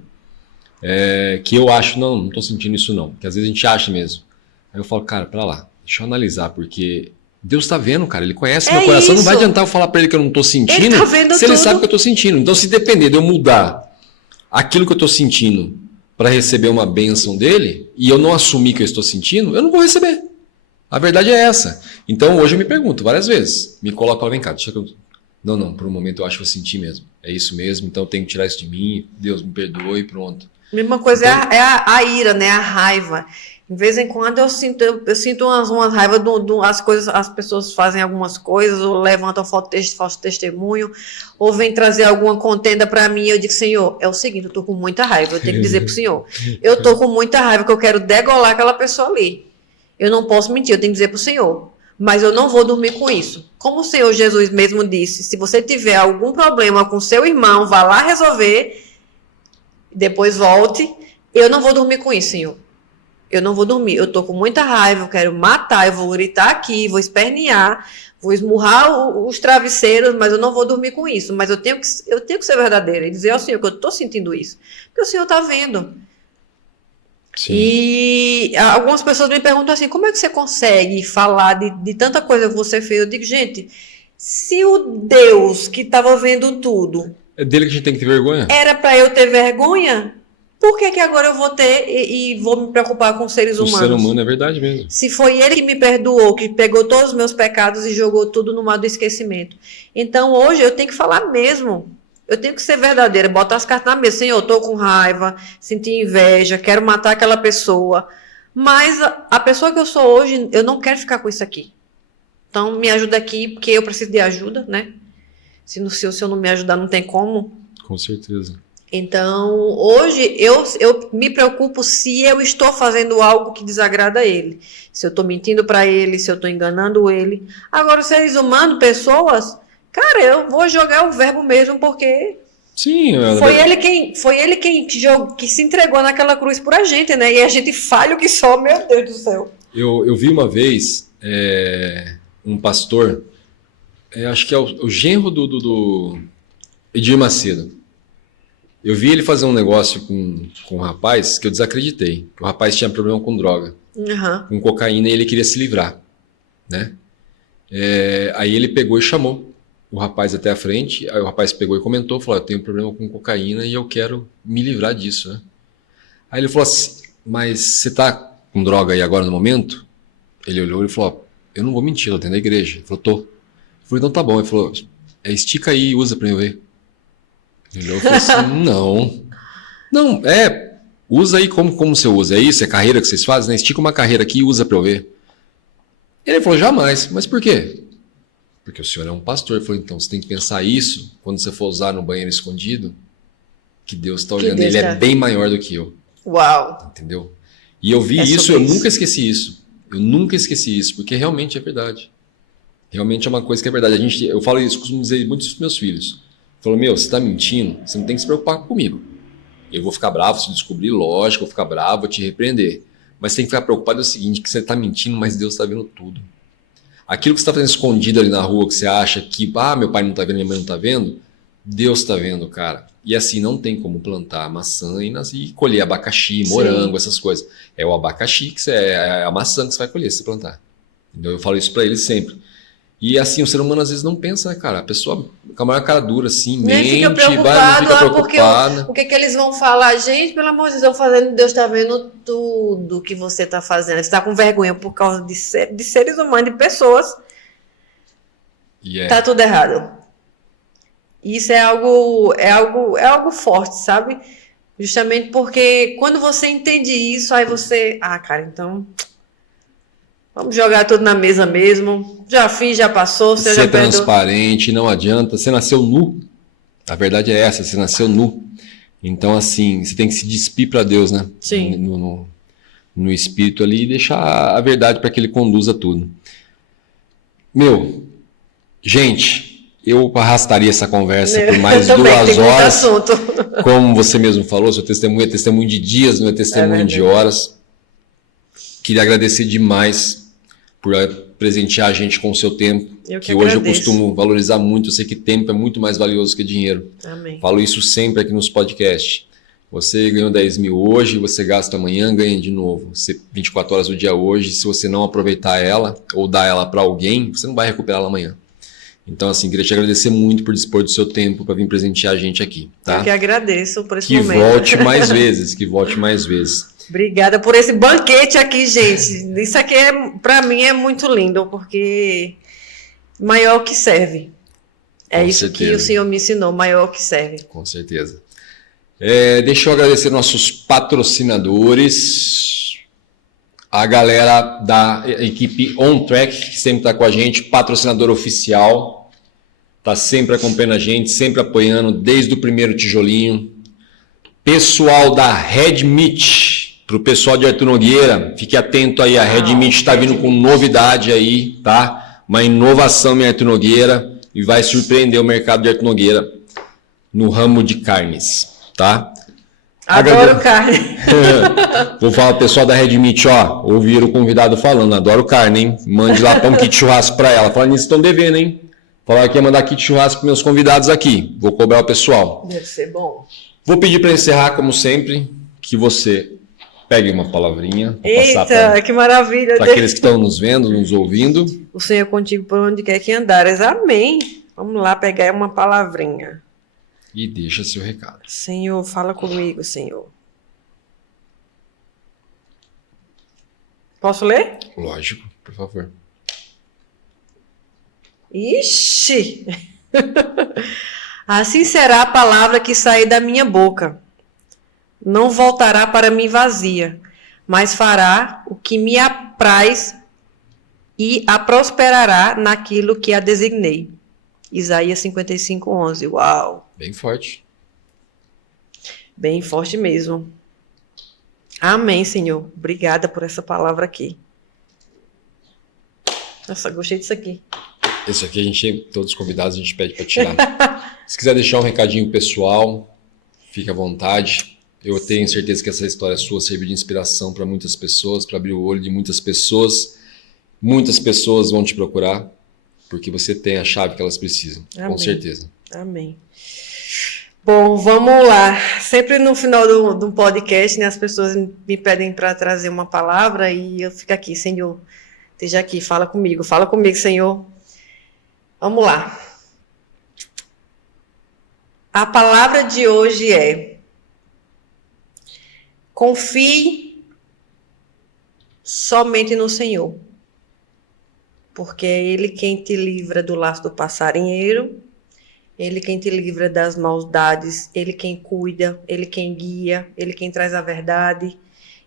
que eu acho, não estou sentindo isso não. Porque às vezes a gente acha mesmo. Aí eu falo, cara, para lá, deixa eu analisar, porque Deus está vendo, cara, Ele conhece meu coração, não vai adiantar eu falar para Ele que eu não estou sentindo, Ele tá vendo se Ele tudo. sabe que eu estou sentindo. Então, se depender de eu mudar aquilo que eu estou sentindo para receber uma bênção dEle, e eu não assumir que eu estou sentindo, eu não vou receber. A verdade é essa. Então, hoje eu me pergunto várias vezes, me coloco e falo, vem cá, deixa que eu... Não, por um momento eu acho que eu senti mesmo. É isso mesmo, então eu tenho que tirar isso de mim, Deus me perdoe e pronto. Mesma coisa então, é a ira, né? A raiva. De vez em quando eu sinto umas raivas as pessoas fazem algumas coisas, ou levantam falso testemunho, ou vem trazer alguma contenda para mim, eu digo, Senhor, é o seguinte, eu tô com muita raiva, eu tenho que dizer pro Senhor, eu tô com muita raiva, que eu quero degolar aquela pessoa ali. Eu não posso mentir, eu tenho que dizer pro Senhor, mas eu não vou dormir com isso. Como o Senhor Jesus mesmo disse, se você tiver algum problema com seu irmão, vá lá resolver, depois volte, eu não vou dormir com isso, Senhor. Eu não vou dormir, eu tô com muita raiva, eu quero matar, eu vou gritar aqui, vou espernear, vou esmurrar os travesseiros, mas eu não vou dormir com isso. Mas eu tenho que ser verdadeira e dizer ao Senhor que eu tô sentindo isso. Porque o Senhor tá vendo. Sim. E algumas pessoas me perguntam assim, como é que você consegue falar de tanta coisa que você fez? Eu digo, gente, Se o Deus que estava vendo tudo É dele que a gente tem que ter vergonha. era para eu ter vergonha, por que agora eu vou ter e vou me preocupar com seres O humanos? ser humano é verdade mesmo. Se foi ele que me perdoou, que pegou todos os meus pecados e jogou tudo no mar do esquecimento. Então hoje eu tenho que falar mesmo. Eu tenho que ser verdadeira, botar as cartas na mesa. Senhor, eu estou com raiva, senti inveja, quero matar aquela pessoa. Mas a pessoa que eu sou hoje, eu não quero ficar com isso aqui. Então me ajuda aqui, porque eu preciso de ajuda, né? Se o senhor não me ajudar, não tem como. Com certeza. Então, hoje, eu me preocupo se eu estou fazendo algo que desagrada a ele. Se eu estou mentindo para ele, se eu estou enganando ele. Agora, seres humanos, pessoas, cara, eu vou jogar o verbo mesmo, porque Sim. foi ele que se entregou naquela cruz por a gente, né? E a gente falha o que só, meu Deus do céu. Eu vi uma vez um pastor, acho que é o genro do Edir Macedo. Eu vi ele fazer um negócio com um rapaz que eu desacreditei. O rapaz tinha problema com droga, com cocaína, e ele queria se livrar, né? Aí ele pegou e chamou o rapaz até a frente. Aí o rapaz pegou e comentou, falou: eu tenho problema com cocaína e eu quero me livrar disso, né? Aí ele falou assim: mas você tá com droga aí agora no momento? Ele olhou e falou: eu não vou mentir, eu tô dentro da igreja. Ele falou: tô. Eu falei: então tá bom. Ele falou: estica aí e usa pra eu ver. Eu falei assim: não, usa aí como você usa, é isso, é carreira que vocês fazem, né? Estica uma carreira aqui e usa pra eu ver. Ele falou: jamais. Mas por quê? Porque o senhor é um pastor. Ele falou: então você tem que pensar isso quando você for usar no banheiro escondido, que Deus está olhando, ele é bem maior do que eu. Uau! Entendeu? E eu vi isso, eu nunca esqueci isso. Eu nunca esqueci isso, porque realmente é verdade. Realmente é uma coisa que é verdade. Eu falo isso, costumo dizer muito para os meus filhos. Falou: meu, você está mentindo, você não tem que se preocupar comigo. Eu vou ficar bravo se descobrir, lógico, eu vou ficar bravo, vou te repreender. Mas você tem que ficar preocupado é o seguinte, que você está mentindo, mas Deus está vendo tudo. Aquilo que você está fazendo escondido ali na rua, que você acha que, meu pai não está vendo, minha mãe não está vendo, Deus está vendo, cara. E assim, não tem como plantar maçã e colher abacaxi, morango, essas coisas. É o abacaxi, é a maçã que você vai colher se você plantar. Entendeu? Eu falo isso para eles sempre. E assim, o ser humano às vezes não pensa, né, cara? A pessoa com a maior cara dura, assim, mente, fica preocupado. Porque o que eles vão falar? Gente, pelo amor de Deus, Deus está vendo tudo que você está fazendo. Você está com vergonha por causa de seres humanos, de pessoas. Tá tudo errado. Isso é algo forte, sabe? Justamente porque quando você entende isso, aí você... cara, então... Vamos jogar tudo na mesa mesmo. Já fiz, já passou. Você já transparente, não adianta. Você nasceu nu. A verdade é essa, você nasceu nu. Então, assim, você tem que se despir para Deus, né? Sim. No espírito ali e deixar a verdade para que ele conduza tudo. Meu, gente, eu arrastaria essa conversa por mais 2 horas. Como você mesmo falou, seu testemunho é testemunho de dias, não é testemunho de horas. Queria agradecer demais por presentear a gente com o seu tempo, que hoje eu costumo valorizar muito. Eu sei que tempo é muito mais valioso que dinheiro. Amém. Falo isso sempre aqui nos podcasts. Você ganhou 10 mil hoje, você gasta amanhã, ganha de novo. Você 24 horas do dia hoje, se você não aproveitar ela ou dar ela para alguém, você não vai recuperar ela amanhã. Então, assim, queria te agradecer muito por dispor do seu tempo para vir presentear a gente aqui. Tá? Eu que agradeço por esse momento. Que volte mais vezes. Obrigada por esse banquete aqui, gente. Isso aqui, para mim, é muito lindo, porque maior que serve. É isso que o Senhor me ensinou, maior que serve. Com certeza. Deixa eu agradecer nossos patrocinadores, a galera da equipe On Track, que sempre está com a gente, patrocinador oficial, está sempre acompanhando a gente, sempre apoiando desde o primeiro tijolinho. Pessoal da Red Meat, para o pessoal de Arthur Nogueira, fique atento aí, a Red Meat está vindo com novidade aí, tá? Uma inovação em Arthur Nogueira e vai surpreender o mercado de Arthur Nogueira no ramo de carnes, tá? Adoro carne. Vou falar pro pessoal da Red Meat, ouviram o convidado falando, adoro carne, hein? Mande lá para um kit churrasco para ela. Falando nisso, estão devendo, hein? Falaram que ia mandar kit churrasco para meus convidados aqui. Vou cobrar o pessoal. Deve ser bom. Vou pedir para encerrar, como sempre, que você Pegue uma palavrinha para passar Eita, que maravilha. para aqueles que estão nos vendo, nos ouvindo. O Senhor é contigo por onde quer que andares. Amém. Vamos lá pegar uma palavrinha. E deixa seu recado. Senhor, fala comigo, Senhor. Posso ler? Lógico, por favor. Ixi! Assim será a palavra que sair da minha boca. Não voltará para mim vazia, mas fará o que me apraz e a prosperará naquilo que a designei. Isaías 55:11. Uau! Bem forte. Bem forte mesmo. Amém, Senhor. Obrigada por essa palavra aqui. Nossa, gostei disso aqui. Esse aqui todos os convidados a gente pede para tirar. Se quiser deixar um recadinho pessoal, fique à vontade. Eu tenho certeza que essa história sua serviu de inspiração para muitas pessoas, para abrir o olho de muitas pessoas. Muitas pessoas vão te procurar, porque você tem a chave que elas precisam, Amém. com certeza. Amém. Bom, vamos lá. Sempre no final do podcast, né, as pessoas me pedem para trazer uma palavra e eu fico aqui, Senhor, esteja aqui, fala comigo, Senhor. Vamos lá. A palavra de hoje é: confie somente no Senhor, porque é Ele quem te livra do laço do passarinheiro, Ele quem te livra das maldades, Ele quem cuida, Ele quem guia, Ele quem traz a verdade,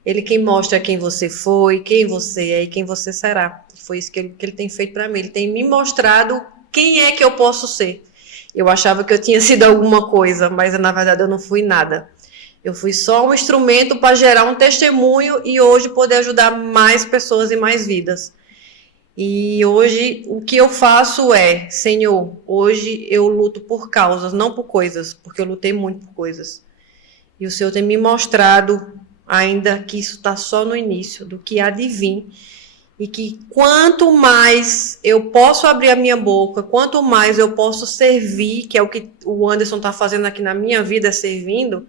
Ele quem mostra quem você foi, quem você é e quem você será. Foi isso que Ele tem feito para mim. Ele tem me mostrado quem é que eu posso ser. Eu achava que eu tinha sido alguma coisa, mas na verdade eu não fui nada. Eu fui só um instrumento para gerar um testemunho e hoje poder ajudar mais pessoas e mais vidas. E hoje o que eu faço é: Senhor, hoje eu luto por causas, não por coisas, porque eu lutei muito por coisas. E o Senhor tem me mostrado ainda que isso está só no início do que há de vir. E que quanto mais eu posso abrir a minha boca, quanto mais eu posso servir, que é o que o Anderson está fazendo aqui na minha vida, servindo,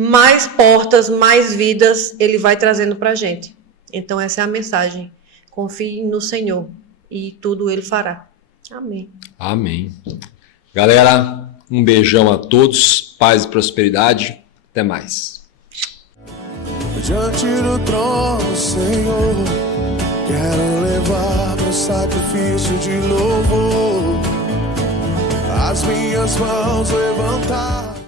mais portas, mais vidas ele vai trazendo para a gente. Então essa é a mensagem. Confie no Senhor e tudo Ele fará. Amém. Amém. Galera, um beijão a todos, paz e prosperidade. Até mais. Diante do trono, Senhor, quero levar meu sacrifício de louvor, as minhas mãos levantar.